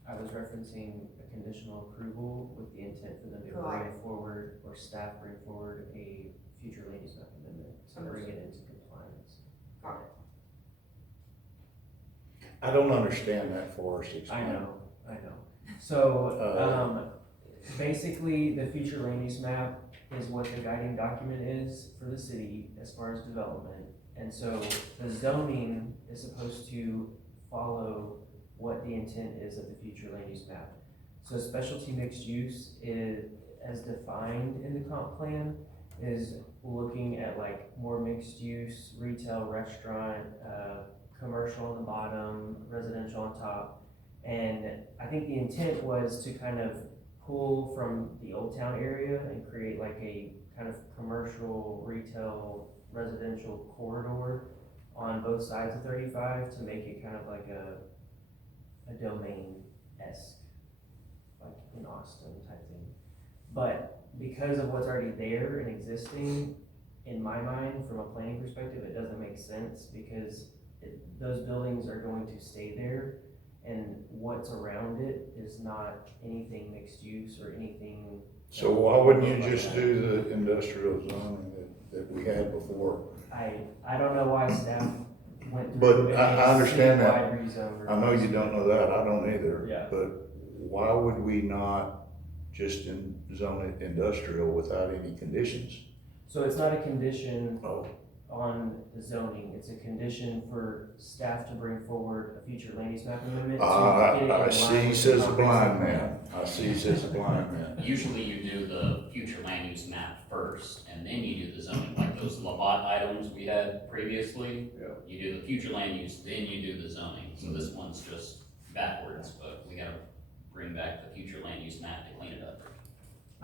I was referencing a conditional approval with the intent for them to Got bring forward, or staff bring forward a future land use map amendment to bring it into compliance. Got it. I don't understand that, Forrest. I Explain. know. So, basically, the future land use map is what the guiding document is for the city as far as development. And so the zoning is supposed to follow what the intent is of the future land use map. So specialty mixed use is, as defined in the comp plan, is looking at like more mixed use, retail, restaurant, commercial on the bottom, residential on top. And I think the intent was to kind of pull from the Old Town area and create like a kind of commercial, retail, residential corridor on both sides of 35 to make it kind of like a domain-esque, like in Austin type thing. But because of what's already there and existing, in my mind, from a planning perspective, it doesn't make sense because those buildings are going to stay there, and what's around it is not anything mixed use or anything. So why wouldn't you just do the industrial zoning that we had before? I don't know why staff went But through I understand that. citywide rezone I know you don't know that, I don't either. Yeah. But why would we not just zone it industrial without any conditions? So it's not a condition Oh. on the zoning, it's a condition for staff to bring forward a future land use map amendment. to get it in I line see, he with says the a blind comprehensive man. I see, he says a blind man. Usually you do the future land use map first, and then you do the zoning, like those lot items we had previously. Yeah. You do the future land use, then you do the zoning, so this one's just backwards, but we gotta bring back the future land use map to clean it up.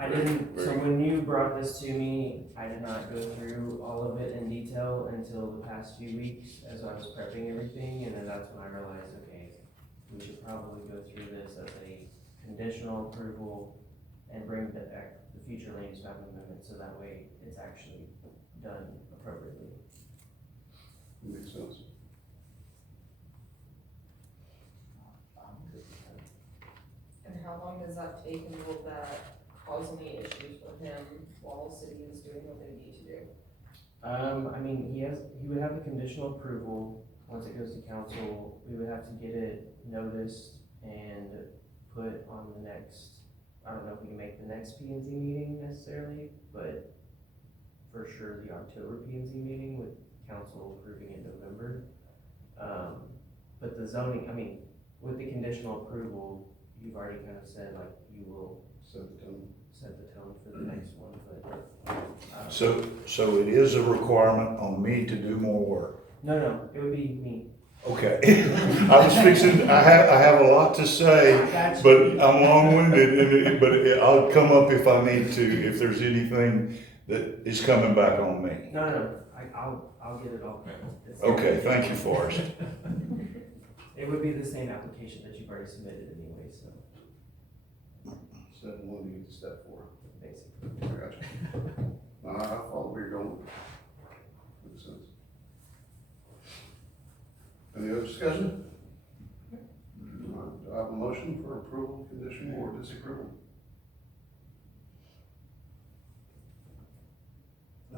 I didn't, so when you brought this to me, I did not go through all of it in detail until the past few weeks as I was prepping everything, and then that's when I realized, okay, we should probably go through this as a conditional approval and bring the future land use map amendment, so that way it's actually done appropriately. Makes sense. I'm good with that. And how long does that take, and will that cause any issues for him while the city is doing what they need to do? I mean, he would have the conditional approval. Once it goes to council, we would have to get it noticed and put on the next, I don't know if we can make the next P and Z meeting necessarily, but for sure the October P and Z meeting with council approving in November. But the zoning, I mean, with the conditional approval, you've already kind of said like you will Set the tone. set the tone for the next one, but. So it is a requirement on me to do more work. No, it would be me. Okay. I was fixing, I have a lot to say, Gotcha. but I'm long-winded, but I'll come up if I need to, if there's anything that is coming back on me. No, I'll get it all. It's- Okay, thank you, Forrest. It would be the same application that you've already submitted anyway, so Step one, you get to step four. basically. I got you. I follow where you're going. Makes sense. Any other discussion? All right, do I have a motion for approval, conditional, or disapproval? I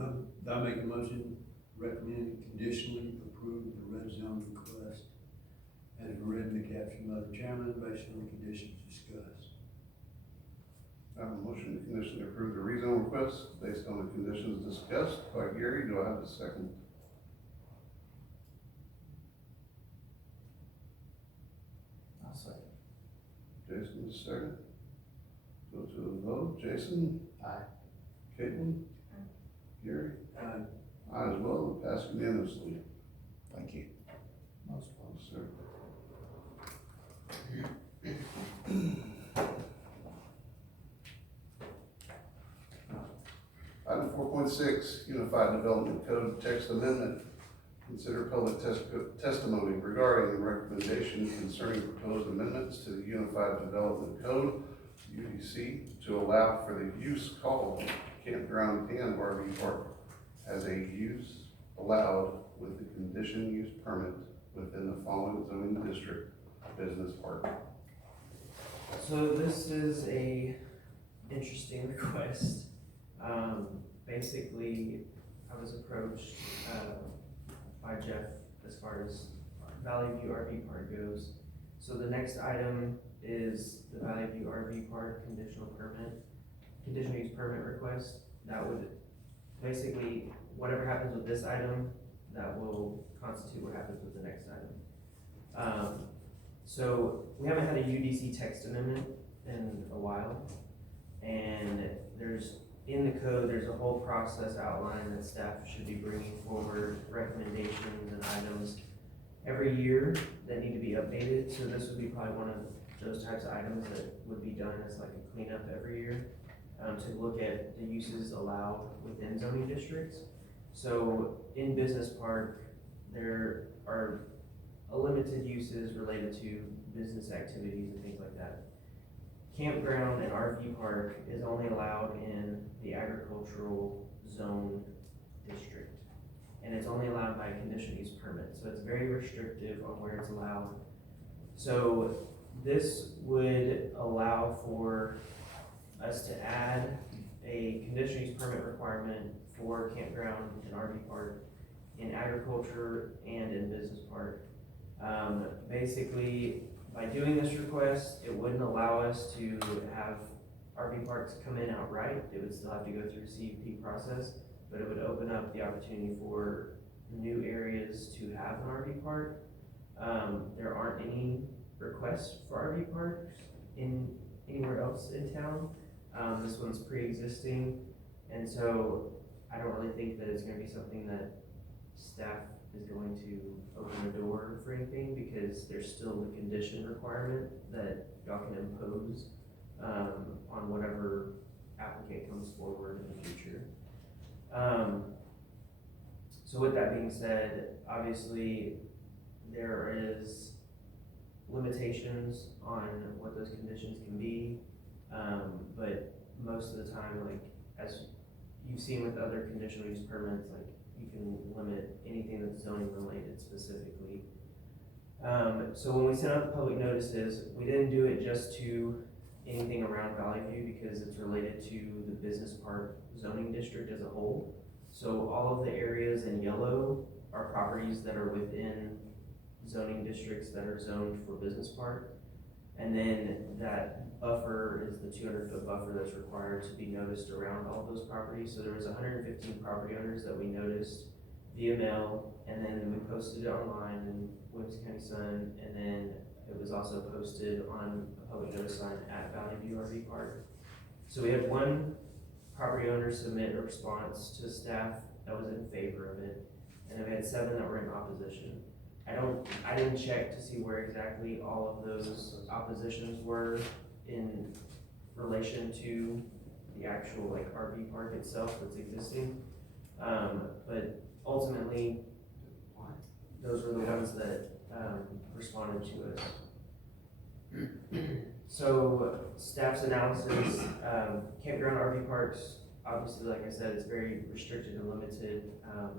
make a motion, recommend conditionally approve the red zone request as written to caption by the chairman based on the conditions discussed. I have a motion to conditionally approve the rezone request based on the conditions discussed by Gary. Do I have a second? I'll second. Jason is second. Go to a vote. Jason? Aye. Caitlin? Gary? Aye as well. It passed unanimously. Thank you. Most welcome. Yes, sir. Item 4.6, Unified Development Code Text Amendment. Consider public testimony regarding the recommendation concerning proposed amendments to the Unified Development Code, UDC, to allow for the use called campground and RV park as a use allowed with the condition use permit within the following zoning district, business park. So this is a interesting request. Basically, I was approached, by Jeff as far as Valley View RV Park goes. So the next item is the Valley View RV Park conditional use permit request. That would, basically, whatever happens with this item, that will constitute what happens with the next item. So we haven't had a UDC text amendment in a while, and in the code, there's a whole process outlined that staff should be bringing forward recommendations and items every year that need to be updated. So this would be probably one of those types of items that would be done as like a cleanup every year, to look at the uses allowed within zoning districts. So in Business Park, there are limited uses related to business activities and things like that. Campground and RV park is only allowed in the agricultural zone district. And it's only allowed by a conditional use permit, so it's very restrictive on where it's allowed. So this would allow for us to add a conditional use permit requirement for campground and RV park in agriculture and in business park. Basically, by doing this request, it wouldn't allow us to have RV parks come in outright. It would still have to go through CUP process, but it would open up the opportunity for new areas to have an RV park. There aren't any requests for RV parks anywhere else in town. This one's pre-existing, and so I don't really think that it's gonna be something that staff is going to open the door for anything, because there's still the condition requirement that y'all can impose on whatever applicant comes forward in the future. So with that being said, obviously there is limitations on what those conditions can be, but most of the time, like as you've seen with other conditional use permits, like you can limit anything that's zoning related specifically. So when we sent out the public notices, we didn't do it just to anything around Valley View because it's related to the business park zoning district as a whole. So all of the areas in yellow are properties that are within zoning districts that are zoned for business park. And then that buffer is the 200-foot buffer that's required to be noticed around all those properties. So there was 115 property owners that we noticed via mail, and then we posted it online in Williamson County Sun, and then it was also posted on a public notice sign at Valley View RV Park. So we had one property owner submit a response to staff that was in favor of it, and then we had 7 that were in opposition. I didn't check to see where exactly all of those oppositions were in relation to the actual like RV park itself that's existing. But ultimately, those were the ones that responded to us. So staff's analysis, campground RV parks, obviously, like I said, it's very restricted and limited.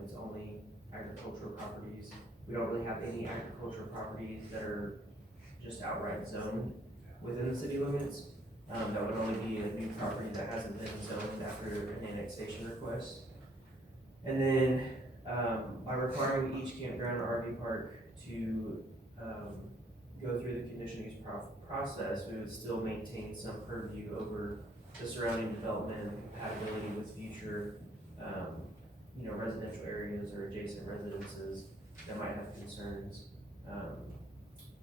It's only agricultural properties. We don't really have any agricultural properties that are just outright zoned within the city limits. That would only be a new property that hasn't been zoned after an annexation request. And then by requiring each campground or RV park to go through the conditional use process, we would still maintain some purview over the surrounding development and the compatibility with future residential areas or adjacent residences that might have concerns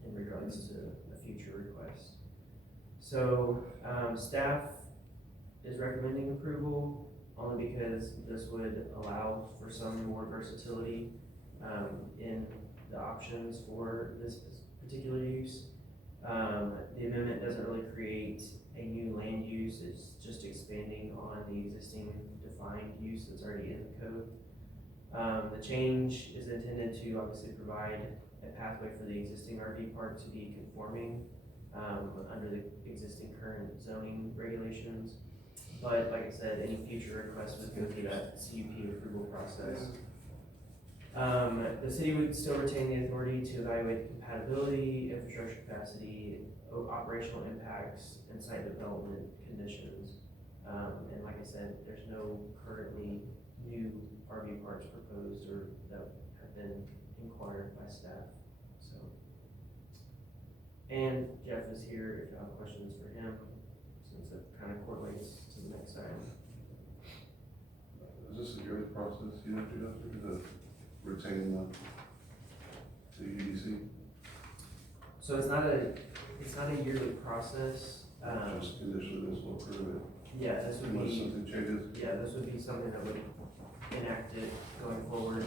in regards to a future request. So staff is recommending approval only because this would allow for some more versatility in the options for this particular use. The amendment doesn't really create a new land use, it's just expanding on the existing defined use that's already in the code. The change is intended to obviously provide a pathway for the existing RV park to be conforming under the existing current zoning regulations. But like I said, any future requests would go through that CUP approval process. The city would still retain the authority to evaluate compatibility, infrastructure capacity, operational impacts, and site development conditions. And like I said, there's no currently new RV parks proposed or that have been inquired by staff, so. And Jeff is here if you have questions for him, since it kind of correlates to the next item. Is this a yearly process you have to go through to retain the UDC? So it's not a yearly process. Just condition this will approve it, Yeah, this would unless be, something changes. yeah, this would be something that would enact it going forward.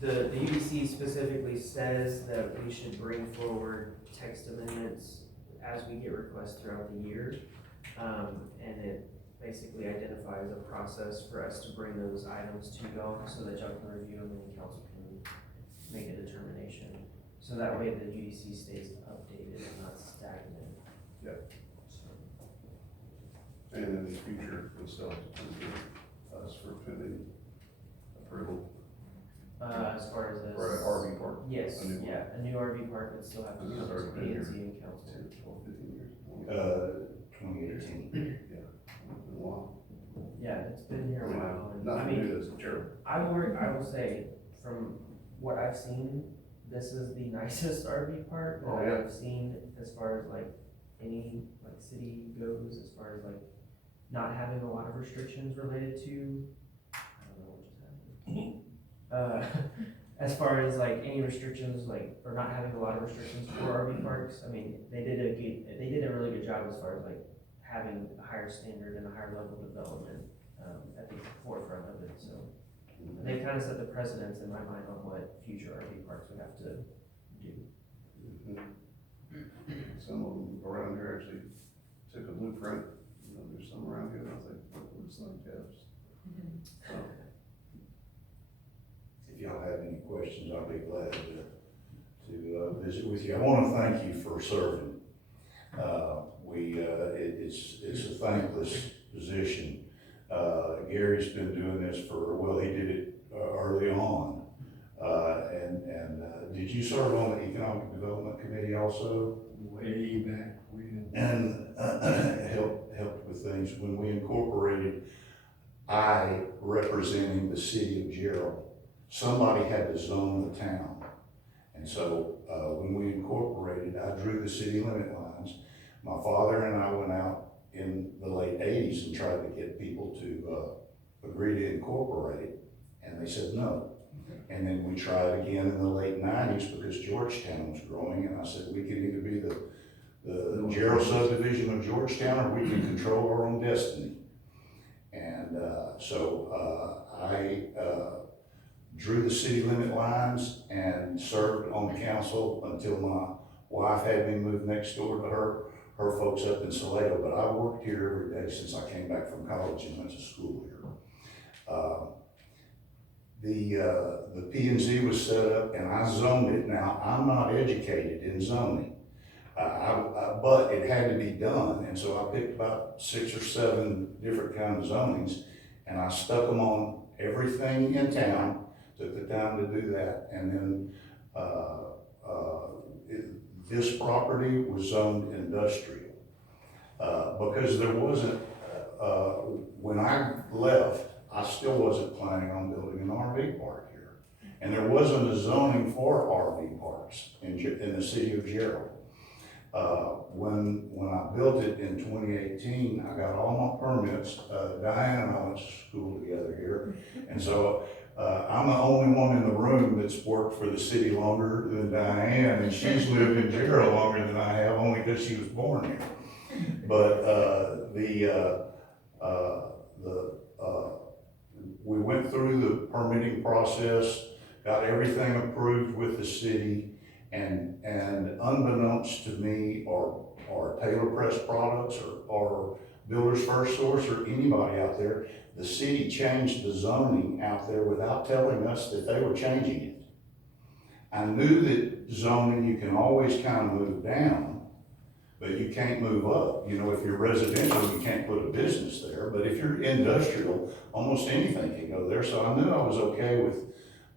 The UDC specifically says that we should bring forward text amendments as we get requests throughout the year. And it basically identifies a process for us to bring those items to y'all so that y'all can review them and the council can make a determination. So that way the UDC stays updated and not stagnant. Yep. So, And in the future, we'll still have to come to us for pending approval as far as this. for an RV park. Yes, A new one. yeah, a new RV park would still have to This come has to already been P here. and Z and council. 10, 12, 15 years. 2018. Been a while. Yeah, it's been here a while, and I Nothing mean, new, that's terrible. I will say, from what I've seen, this is the nicest RV park Oh, that yeah. I've seen as far as like any like city goes, as far as like not having a lot of restrictions related to, I don't know what just happened. As far as like any restrictions, like, or not having a lot of restrictions for RV parks, I mean, they did a really good job as far as like having a higher standard and a higher level of development, at the forefront of it, so. And they kind of set the precedence in my mind on what future RV parks would have to do. Some of them around here actually took a blueprint, there's some around here, and I was like, what looks like Jeff's? So, If y'all have any questions, I'll be glad to visit with you. I want to thank you for serving. It's a thankless position. Gary's been doing this he did it early on. Did you serve on the Economic Development Committee also? Way back when. And helped with things when we incorporated, I representing the city of Gerald. Somebody had to zone the town. And so when we incorporated, I drew the city limit lines. My father and I went out in the late 80s and tried to get people to agree to incorporate it, and they said no. And then we tried again in the late 90s because Georgetown was growing, and I said we could either be the Gerald subdivision of Georgetown, or we can control our own destiny. And so I drew the city limit lines and served on the council until my wife had me moved next door to her folks up in Salado. But I worked here every day since I came back from college and went to school here. The P&Z was set up and I zoned it. Now, I'm not educated in zoning, but it had to be done. And so I picked about 6 or 7 different kinds of zonings and I stuck them on everything in town, took the time to do that. And then this property was zoned industrial because there wasn't, when I left, I still wasn't planning on building an RV park here. And there wasn't a zoning for RV parks in the city of Gerald. When I built it in 2018, I got all my permits. Diane and I went to school together here. And so I'm the only one in the room that's worked for the city longer than Diane, and she's lived in Gerald longer than I have, only because she was born here. But we went through the permitting process, got everything approved with the city, and unbeknownst to me or Taylor Press Products or Builders First Source or anybody out there, the city changed the zoning out there without telling us that they were changing it. I knew that zoning, you can always kind of move down, but you can't move up. You know, if you're residential, you can't put a business there, but if you're industrial, almost anything can go there. So I knew I was okay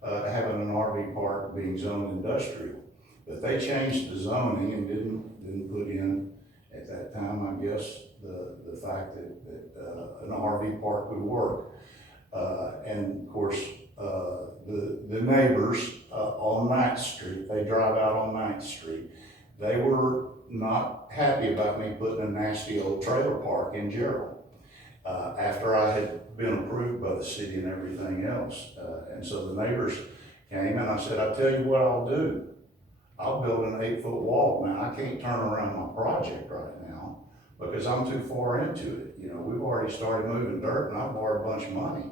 having an RV park being zoned industrial. But they changed the zoning and didn't put in, at that time, I guess, the fact that an RV park would work. And of course, the neighbors on 9th Street, they drive out on 9th Street. They were not happy about me putting a nasty old trailer park in Gerald, after I had been approved by the city and everything else. And so the neighbors came and I said, I'll tell you what I'll do. I'll build an 8-foot wall. Now, I can't turn around my project right now because I'm too far into it. You know, we've already started moving dirt and I borrowed a bunch of money.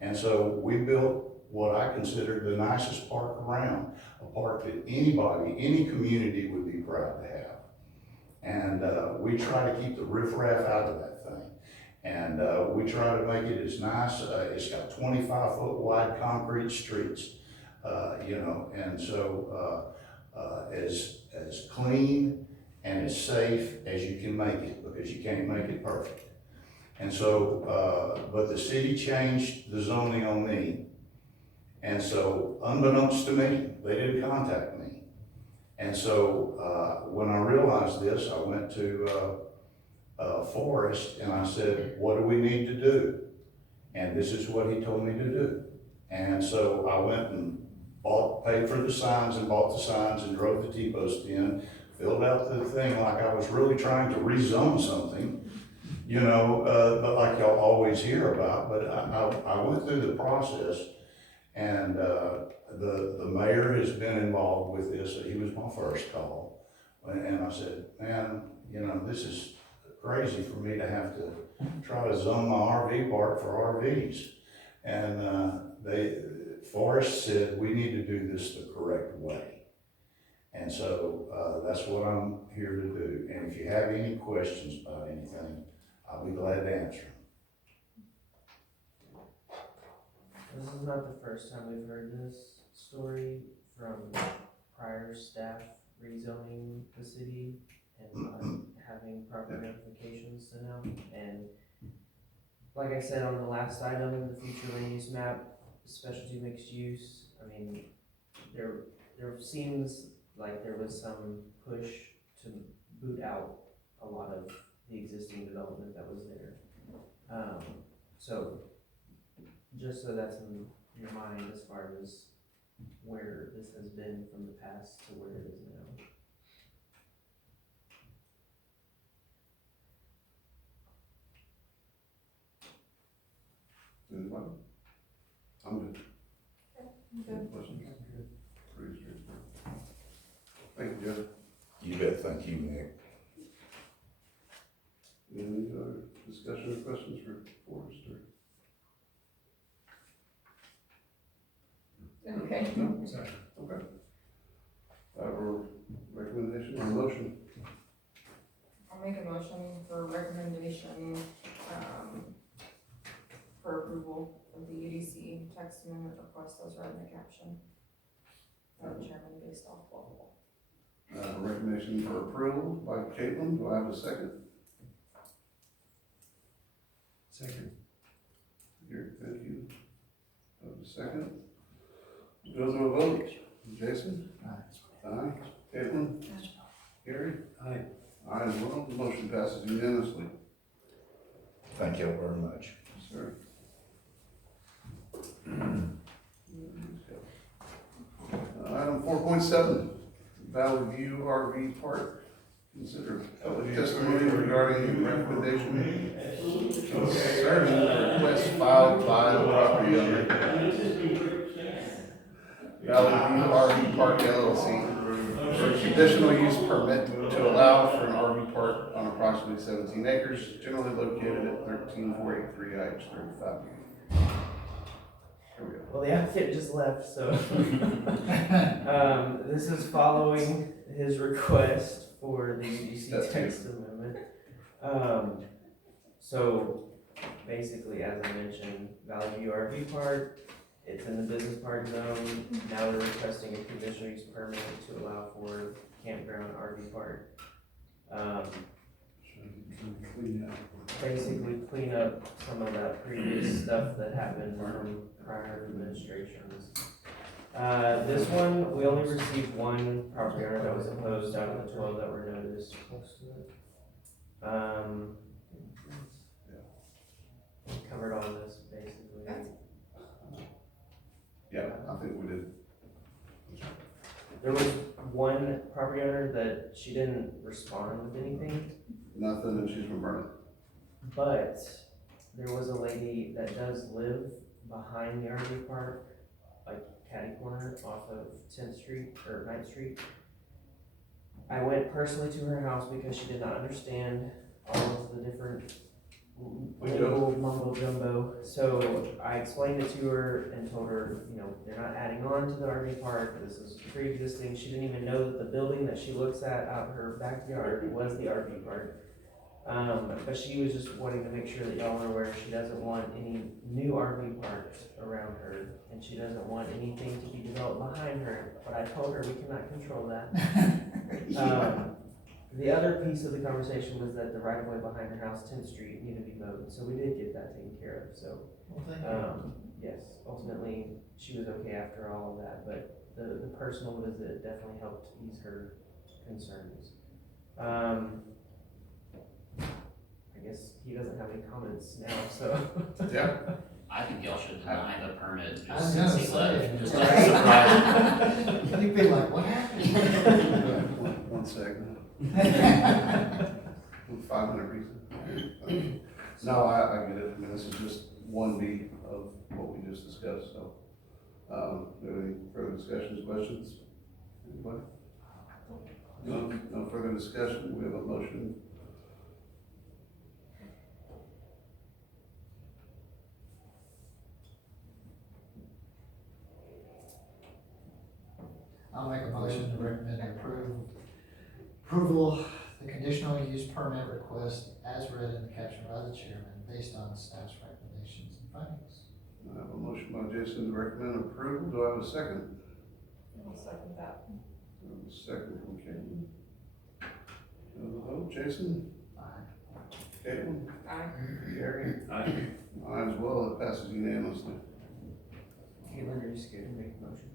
And so we built what I considered the nicest park around, a park that anybody, any community would be proud to have. And we try to keep the riffraff out of that thing. And we try to make it as nice. It's got 25-foot wide concrete streets, you know, and so as clean and as safe as you can make it, because you can't make it perfect. And so, but the city changed the zoning on me. And so, unbeknownst to me, they didn't contact me. And so, when I realized this, I went to Forrest and I said, what do we need to do? And this is what he told me to do. And so I went and paid for the signs and bought the signs and drove the T-post in, filled out the thing like I was really trying to rezone something, you know, but like y'all always hear about. But I went through the process, and the mayor has been involved with this. He was my first call. And I said, man, you know, this is crazy for me to have to try to zone my RV park for RVs. And Forrest said, we need to do this the correct way. And so that's what I'm here to do. And if you have any questions about anything, I'll be glad to answer them. This is not the first time we've heard this story from prior staff rezoning the city and not having proper notifications sent out. And like I said on the last item, the future land use map, specialty mixed use, I mean, there seems like there was some push to boot out a lot of the existing development that was there. So just so that's in your mind as far as where this has been from the past to where it is now. Anybody? I'm good. Good. Questions? Pretty straightforward. Thank you, Jeff. You bet. Thank you, Nick. Any other discussion or questions for Forrest? Okay. No? Sorry. Okay. I have a recommendation or a motion. I'll make a motion for recommendation, for approval of the UDC text amendment request as read in the caption. Chairman, based off blah, blah, blah. I have a recommendation for approval by Caitlin. Do I have a second? Second. Here, thank you. I have a second. Go to a vote. Jason? Aye. Caitlin? Gary? Aye. Aye as well. The motion passes unanimously. Thank you very much. Sir. Item 4.7, Valley View RV Park. Consider public testimony regarding recommendation concerning the request filed by the property owner. Valley View RV Park LLC for a conditional use permit to allow for an RV park on approximately 17 acres, generally located at 13483 IH35. Here we go. Well, the applicant just left, so this is following his request for the UDC That's text amendment. So basically, as I mentioned, Valley View RV Park, it's in the business park zone. Now we're requesting a conditional use permit to allow for campground RV park. Basically clean up some of that previous stuff that happened from prior administrations. This one, we only received one property owner that was opposed out of the 12 that were noticed. Close to it. Covered all this, basically. Yeah, I think we did. There was one property owner that she didn't respond with anything, Nothing, and she's from Vernon. but there was a lady that does live behind the RV park, like catty corner off of 10th Street or 9th Street. I went personally to her house because she did not understand all of the different legal mumbo jumbo. So I explained it to her and told her, you know, they're not adding on to the RV park, this is pre-existing. She didn't even know that the building that she looks at out her backyard was the RV park. But she was just wanting to make sure that y'all are aware she doesn't want any new RV parks around her, and she doesn't want anything to be developed behind her, but I told her we cannot control that. The other piece of the conversation was that the right of way behind her house, 10th Street, needed to be mowed, so we did get that taken care of, so. Well, thank you. Yes, ultimately, she was okay after all of that, but the personal visit definitely helped ease her concerns. I guess he doesn't have any comments now, so. Yeah. I think y'all should deny the permit I just was gonna since he left, say, just to right? surprise You'd be like, what happened? One second. With 500 reasons. No, I get it. I mean, this is just 1B of what we just discussed, so. Any further discussions, questions? Anybody? No further discussion. We have a motion. I'll make a motion to recommend approval, the conditional use permit request as read in the caption by the chairman, based on staff's recommendations and findings. I have a motion by Jason to recommend approval. Do I have a second? I'll second that. I have a second from Caitlin. Vote, Jason? Aye. Caitlin? Aye. Gary? Aye. Aye as well. It passes unanimously. Caitlin, are you scared to make a motion?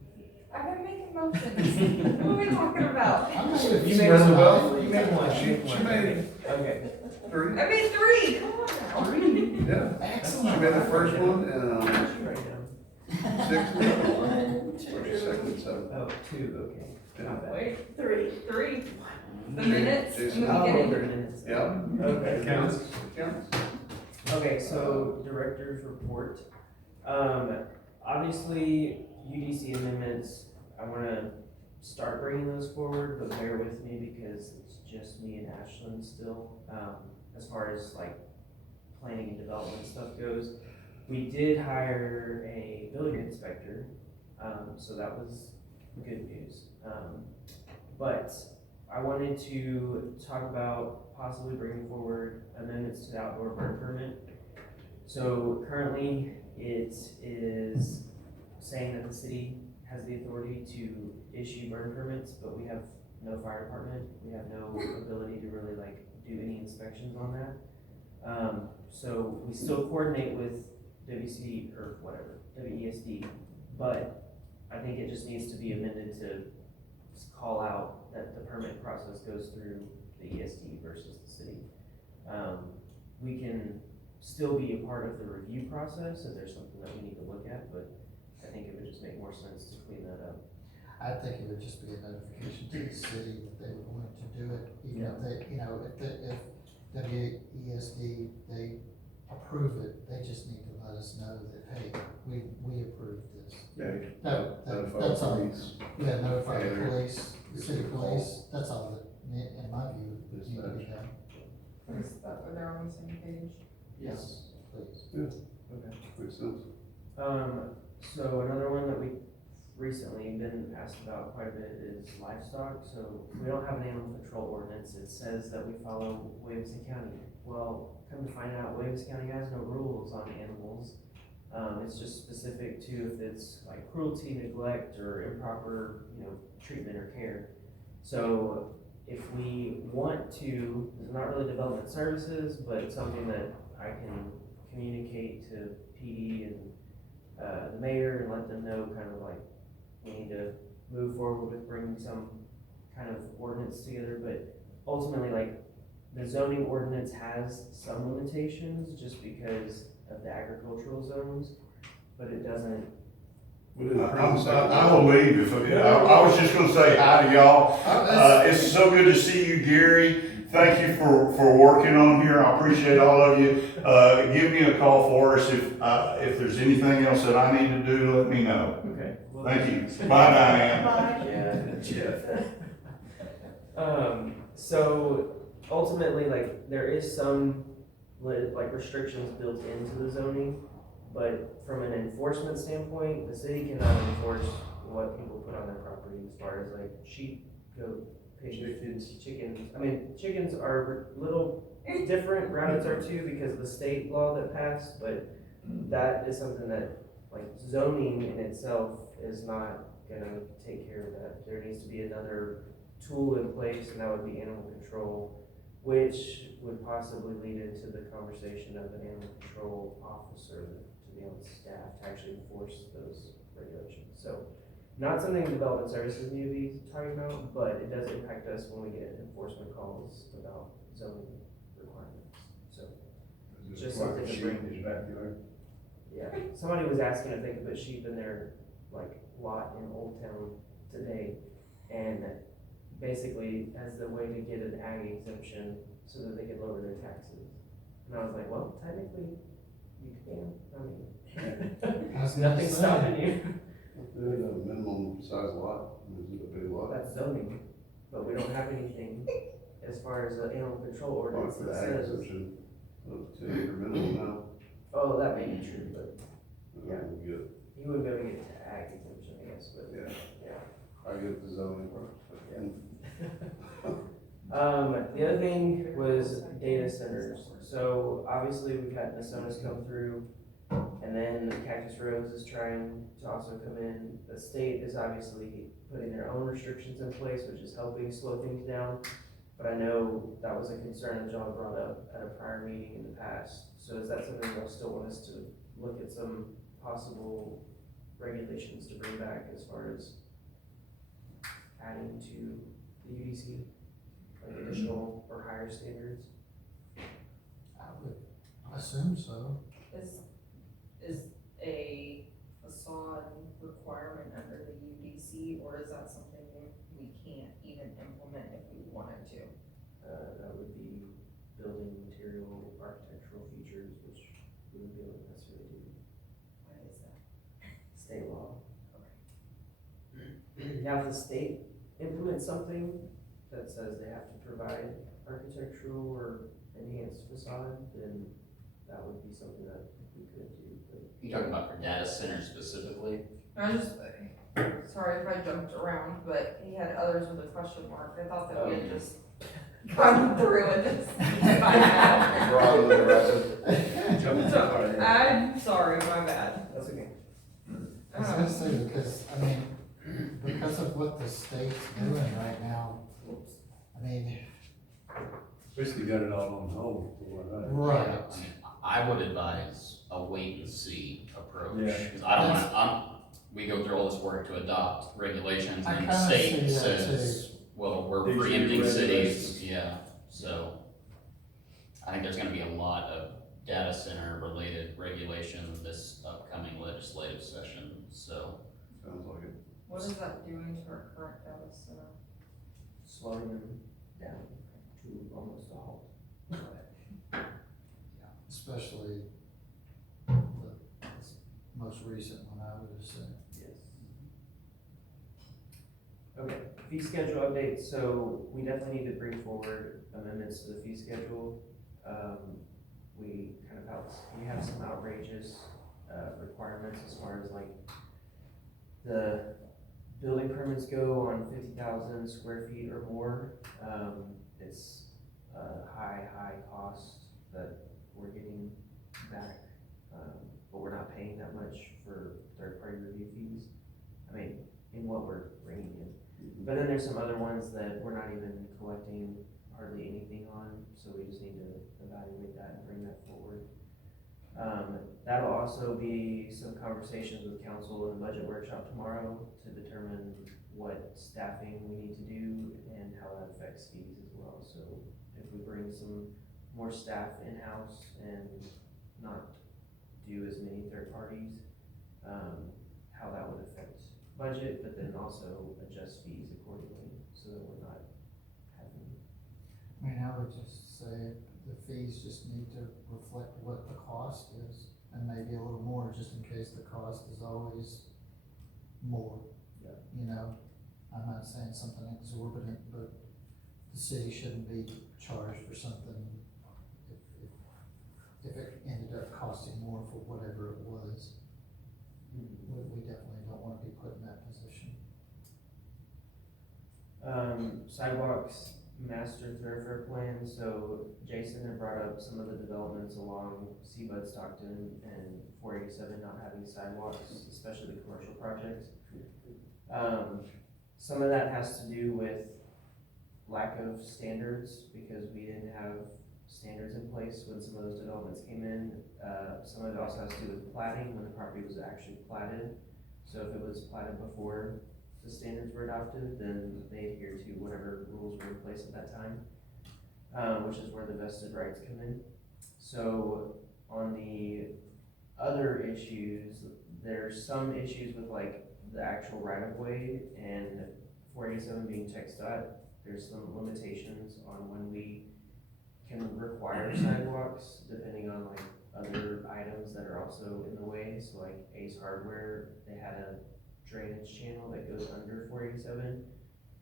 I've been making motions. What are we talking about? I'm not gonna You swear made them both? out. You made one. She made Okay. 3. I made 3, come on now. Yeah. Excellent. She made the first one and, She write down. 6 one. Or second, 7. Oh, 2, okay. Yeah. Not bad. Wait, 3. The minutes in Jason. the Oh, beginning. 30 minutes. Yeah. Okay. Counts. Counts. Okay, so director's report. Obviously, UDC amendments, I wanna start bringing those forward, but bear with me because it's just me and Ashlyn still. As far as like planning and development stuff goes. We did hire a building inspector, so that was good news. But I wanted to talk about possibly bringing forward amendments to the outdoor burn permit. So currently, it is saying that the city has the authority to issue burn permits, but we have no fire department. We have no ability to really like do any inspections on that. So we still coordinate with WCD or whatever, WESD, but I think it just needs to be amended to call out that the permit process goes through the ESD versus the city. We can still be a part of the review process if there's something that we need to look at, but I think it would just make more sense to clean that up. I think it would just be a notification to the city that they would want to do it, even if they, you know, if WESD, they approve it, they just need to let us know that, hey, we approve this. Yeah. That's all. Police. Yeah, notify the Yeah. police, the city police, that's all that, in my view, needs to be done. Is that where they're on the same page? Yes, please. Makes sense. So another one that we recently been asked about quite a bit is livestock. So we don't have an animal control ordinance. It says that we follow Williamson County. Well, come to find out, Williamson County has no rules on animals. It's just specific to if it's like cruelty, neglect, or improper, treatment or care. So if we want to, it's not really development services, but it's something that I can communicate to PD and the mayor and let them know kind of like we need to move forward with bringing some kind of ordinance together, but ultimately, like, the zoning ordinance has some limitations just because of the agricultural zones, but it doesn't. We didn't approve the second. I will leave if, I was just gonna say hi to y'all. It's so good to see you, Gary. Thank you for working on here. I appreciate all of you. Give me a call for us if there's anything else that I need to do, let me know. Okay. Well, Thank you. Bye, Diane. Yeah. So ultimately, like, there is some like restrictions built into the zoning, but from an enforcement standpoint, the city cannot enforce what people put on their property as far as like sheep, goat, pigeons, chickens. I mean, chickens are a little different, rabbits are too, because of the state law that passed, but that is something that, like, zoning in itself is not gonna take care of that. There needs to be another tool in place, and that would be animal control, which would possibly lead into the conversation of an animal control officer to be on staff to actually enforce those regulations. So, not something Development Services need to be talking about, but it does impact us when we get enforcement calls about zoning requirements. So, just something to bring. His backyard. Yeah, somebody was asking if they could put sheep in their, like, lot in Old Town today, and basically as the way to get an ag exemption so that they could lower their taxes. And I was like, well, technically, you can, I mean, I was gonna nothing's say. stopping you. They need a minimum size lot, is it a big lot? That's zoning, but we don't have anything as far as the animal control Or ordinance for that the ag says. exemption, 10 acre minimum now. Oh, that may be true, but And then we get, you wouldn't be able to get to ag exemption, I guess, but, yeah, yeah. I get the zoning part. The other thing was data centers. So obviously we've had Nasonas come through, and then Cactus Rose is trying to also come in. The state is obviously putting their own restrictions in place, which is helping slow things down. But I know that was a concern that John brought up at a prior meeting in the past. So is that something you'll still want us to look at some possible regulations to bring back as far as adding to the UDC? Like additional or higher standards? I would assume so. Is a facade requirement under the UDC, or is that something we can't even implement if we wanted to? That would be building material, architectural features, which we wouldn't be able to necessarily do. Why is that? State law. Now, if the state implements something that says they have to provide architectural or enhanced facade, then that would be something that we could do, but. You talking about for data centers specifically? I just, sorry if I jumped around, but he had others with a question mark. I thought that we had just gone through and just. Broaden the horizon. So, I'm sorry, my bad. That's okay. I was gonna say, because, I mean, because of what the state's doing right now, I mean, Basically got it all on hold for what I. right. I would advise a wait and see approach, Yeah. because I don't wanna, we go through all this work to adopt regulations I and the kinda state see that says, well, we're These are preempting your cities, regulations. yeah, so. I think there's gonna be a lot of data center related regulation this upcoming legislative session, so. Sounds like it. What is that doing to our current data center? Slowing them down to almost a halt. Especially the most recent one, I would assume. Yes. Okay, fee schedule update, so we definitely need to bring forward amendments to the fee schedule. We kind of we have some outrageous, requirements as far as like the building permits go on 50,000 square feet or more. It's a high cost that we're getting back, but we're not paying that much for third-party review fees. I mean, in what we're bringing in. But then there's some other ones that we're not even collecting hardly anything on, so we just need to evaluate that and bring that forward. That'll also be some conversations with council in the budget workshop tomorrow to determine what staffing we need to do and how that affects fees as well. So if we bring some more staff in-house and not do as many third parties, how that would affect budget, but then also adjust fees accordingly, so that we're not having. I mean, I would just say the fees just need to reflect what the cost is, and maybe a little more, just in case the cost is always more. Yeah. You know, I'm not saying something exorbitant, but the city shouldn't be charged for something if it ended up costing more for whatever it was. We definitely don't wanna be put in that position. Sidewalks, master thoroughfare plan, so Jason had brought up some of the developments along Seabud, Stockton, and 487 not having sidewalks, especially the commercial projects. Some of that has to do with lack of standards, because we didn't have standards in place when some of those developments came in. Some of it also has to do with platting, when the property was actually platted. So if it was platted before the standards were adopted, then they adhere to whatever rules were in place at that time, which is where the vested rights come in. So on the other issues, there's some issues with like the actual right of way, and 487 being TxDOT, there's some limitations on when we can require sidewalks, depending on like other items that are also in the way. So like Ace Hardware, they had a drainage channel that goes under 487.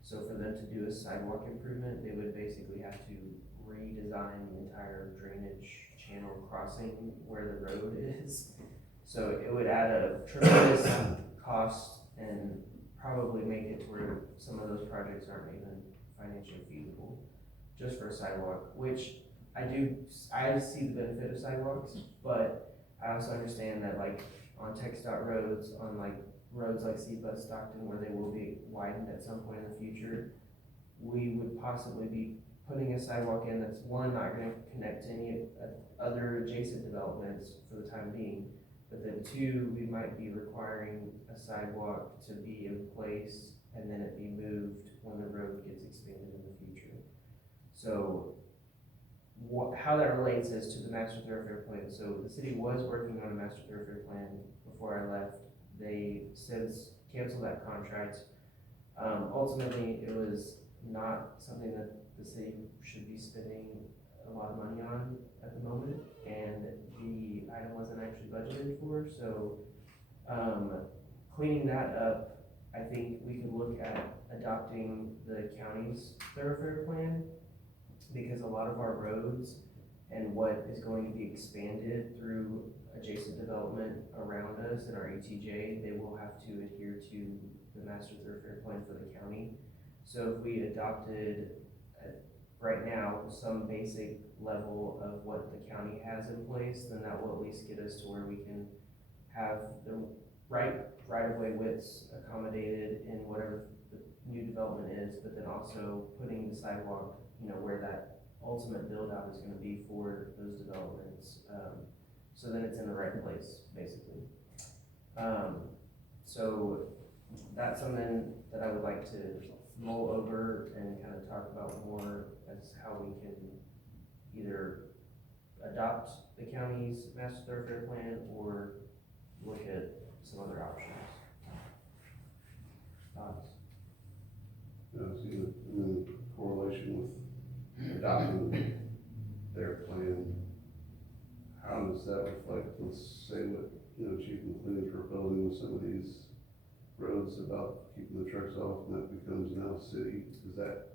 So for them to do a sidewalk improvement, they would basically have to redesign the entire drainage channel crossing where the road is. So it would add a tremendous cost and probably make it to where some of those projects aren't even financially feasible just for a sidewalk, which I see the benefit of sidewalks, but I also understand that like on TxDOT roads, on like roads like Seabud, Stockton, where they will be widened at some point in the future, we would possibly be putting a sidewalk in that's one, not gonna connect to any other adjacent developments for the time being, but then two, we might be requiring a sidewalk to be in place and then it be moved when the road gets expanded in the future. So how that relates is to the master thoroughfare plan. So the city was working on a master thoroughfare plan before I left. They since canceled that contract. Ultimately, it was not something that the city should be spending a lot of money on at the moment, and the item wasn't actually budgeted for. So cleaning that up, I think we could look at adopting the county's thoroughfare plan, because a lot of our roads and what is going to be expanded through adjacent development around us in our ETJ, they will have to adhere to the master thoroughfare plan for the county. So if we adopted right now some basic level of what the county has in place, then that will at least get us to where we can have the right-of-way widths accommodated in whatever the new development is, but then also putting the sidewalk, where that ultimate build-out is gonna be for those developments. So then it's in the right place, basically. So that's something that I would like to mull over and kind of talk about more as how we can either adopt the county's master thoroughfare plan or look at some other options. Thoughts? See, in correlation with adopting their plan, how does that reflect, let's say what, Chief McLean's proposing with some of these roads about keeping the trucks off, and that becomes now city, is that?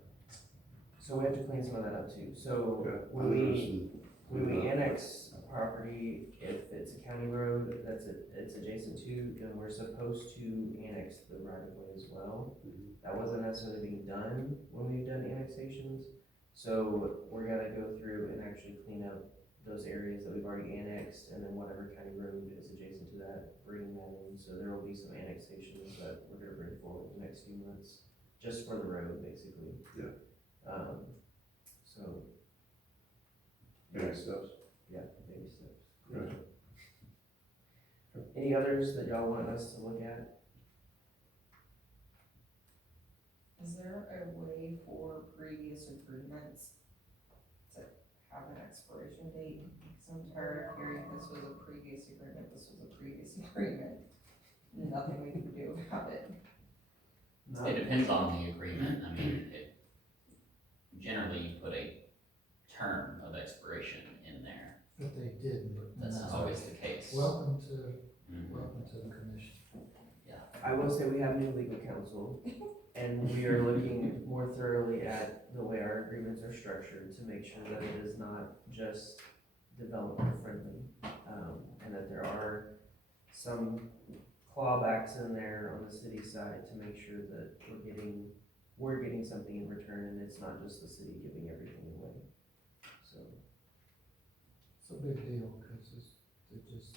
So we have to clean some of that up too. So Okay. when we annex a property, if it's a county road it's adjacent to, then we're supposed to annex the right of way as well. That wasn't necessarily being done when we've done annexations. So we're gonna go through and actually clean up those areas that we've already annexed, and then whatever county road is adjacent to that, bringing that in. So there will be some annexations that we're gonna bring forward in the next few months, just for the road, basically. Yeah. So, Baby steps. yeah, baby steps. Right. Any others that y'all want us to look at? Is there a way for previous agreements to have an expiration date? Because I'm tired of hearing this was a previous agreement, this was a previous agreement. Nothing we can do about it. No? It depends on the agreement, I mean, generally you put a term of expiration in there, But they didn't. and that's not always the case. Welcome to Mhm. the commission. I will say we have new legal counsel, and we are looking more thoroughly at the way our agreements are structured to make sure that it is not just developer friendly. And that there are some clawbacks in there on the city side to make sure that we're getting something in return, and it's not just the city giving everything away. So, It's a big deal, because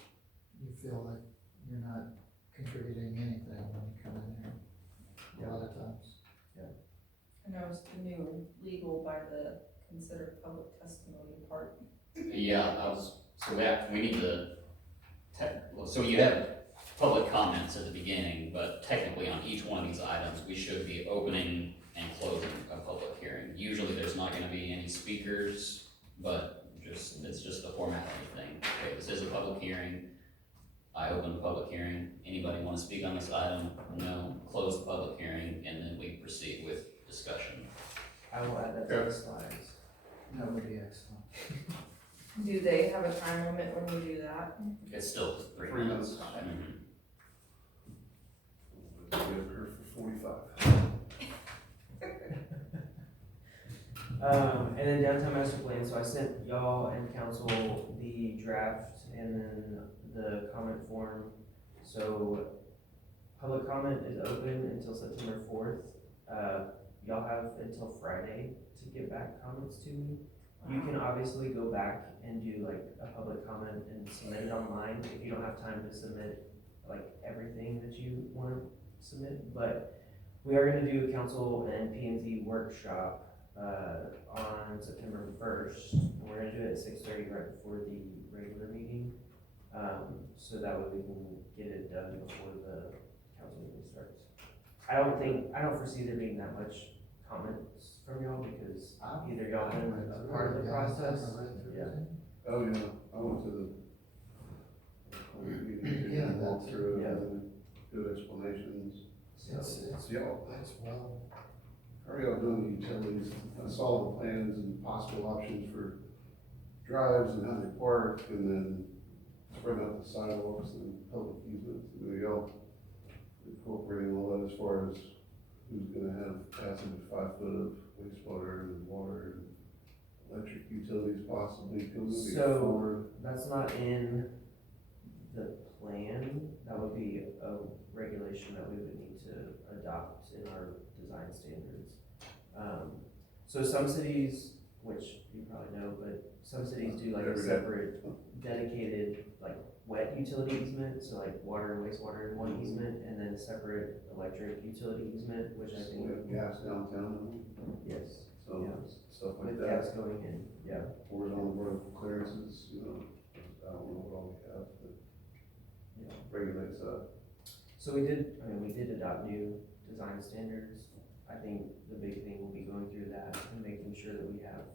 you feel like you're not contributing anything when you come in here, a lot of times. I noticed the new legal by the considered public testimony part. Yeah, we need to, so you have public comments at the beginning, but technically on each one of these items, we should be opening and closing a public hearing. Usually there's not gonna be any speakers, but it's just a formality thing. Okay, this is a public hearing. I open the public hearing. Anybody wanna speak on this item? No. Close the public hearing, and then we proceed with discussion. I will add that to the slides. That would be excellent. Do they have a time limit when you do that? It's still 3 3 minutes. minutes. Mhm. We have her for 45. And then downtown master plan, so I sent y'all and council the draft and then the comment form. So public comment is open until September 4th. Y'all have until Friday to get back comments to me. You can obviously go back and do like a public comment and submit it online if you don't have time to submit like everything that you wanna submit. But we are gonna do a council and P and Z workshop on September 1st. We're gonna do it at 6:30 right before the regular meeting. So that way we can get it done before the council meeting starts. I don't foresee there being that much comments from y'all because either y'all been a part of the process. Yeah. Oh, yeah, I went to the whole meeting, Yeah, and walked through it, yeah. and good explanations. It's, Y'all, well, how are y'all doing the utilities? I saw the plans and possible options for drives and how they park, and then spread out the sidewalks and public easements. I mean, y'all incorporating all that as far as who's gonna have passage of 5 foot of wastewater and water and electric utilities possibly moving So- forward. That's not in the plan. That would be a regulation that we would need to adopt in our design standards. So some cities, which you probably know, but some cities do like a Every day. separate dedicated, like wet utility easement, so like water and wastewater in one easement, and then separate electric utility easement, which I We think, have gas downtown, yes, so Yeah. stuff like with that. gas going in, yeah. Horizontal vertical clearances, you know, I don't know what all we have that Yeah. regulates that. So we did adopt new design standards. I think the big thing will be going through that and making sure that we have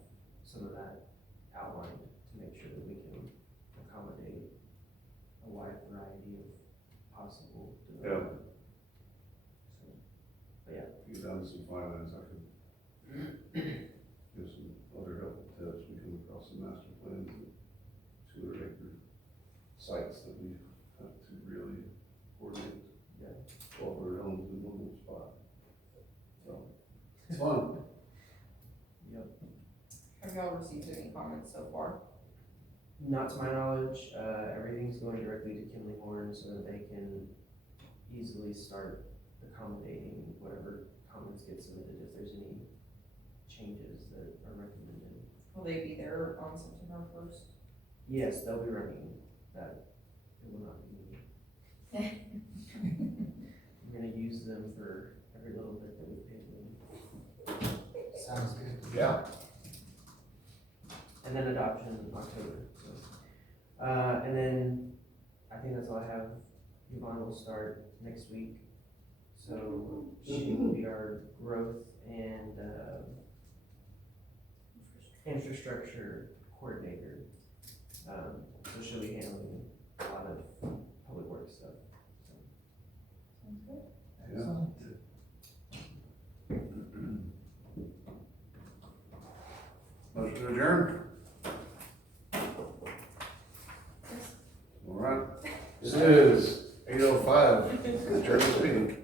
some of that outlined to make sure that we can accommodate a wide variety of possible development. So, but yeah, If you down to some finance, I could give some other helpful tips. We come across some master plans and 200-acre sites that we have to really coordinate. Yeah. 1,200 homes in one little spot. So, it's fun. Have y'all received any comments so far? not to my knowledge, everything's going directly to Kinley Horn so that they can easily start accommodating whatever comments get submitted if there's any changes that are recommended. Will they be there on September 1st? Yes, they'll be running that. It will not be me. I'm gonna use them for every little bit that we pay them. sounds good. Yeah. And then adoption in October, so. And then I think that's all I have Yvonne will start next week. So she will be our growth and, infrastructure coordinator. So she'll be handling a lot of public works stuff, so. Excellent. Motion to adjourn? All right, it is 8:05, adjourn this meeting.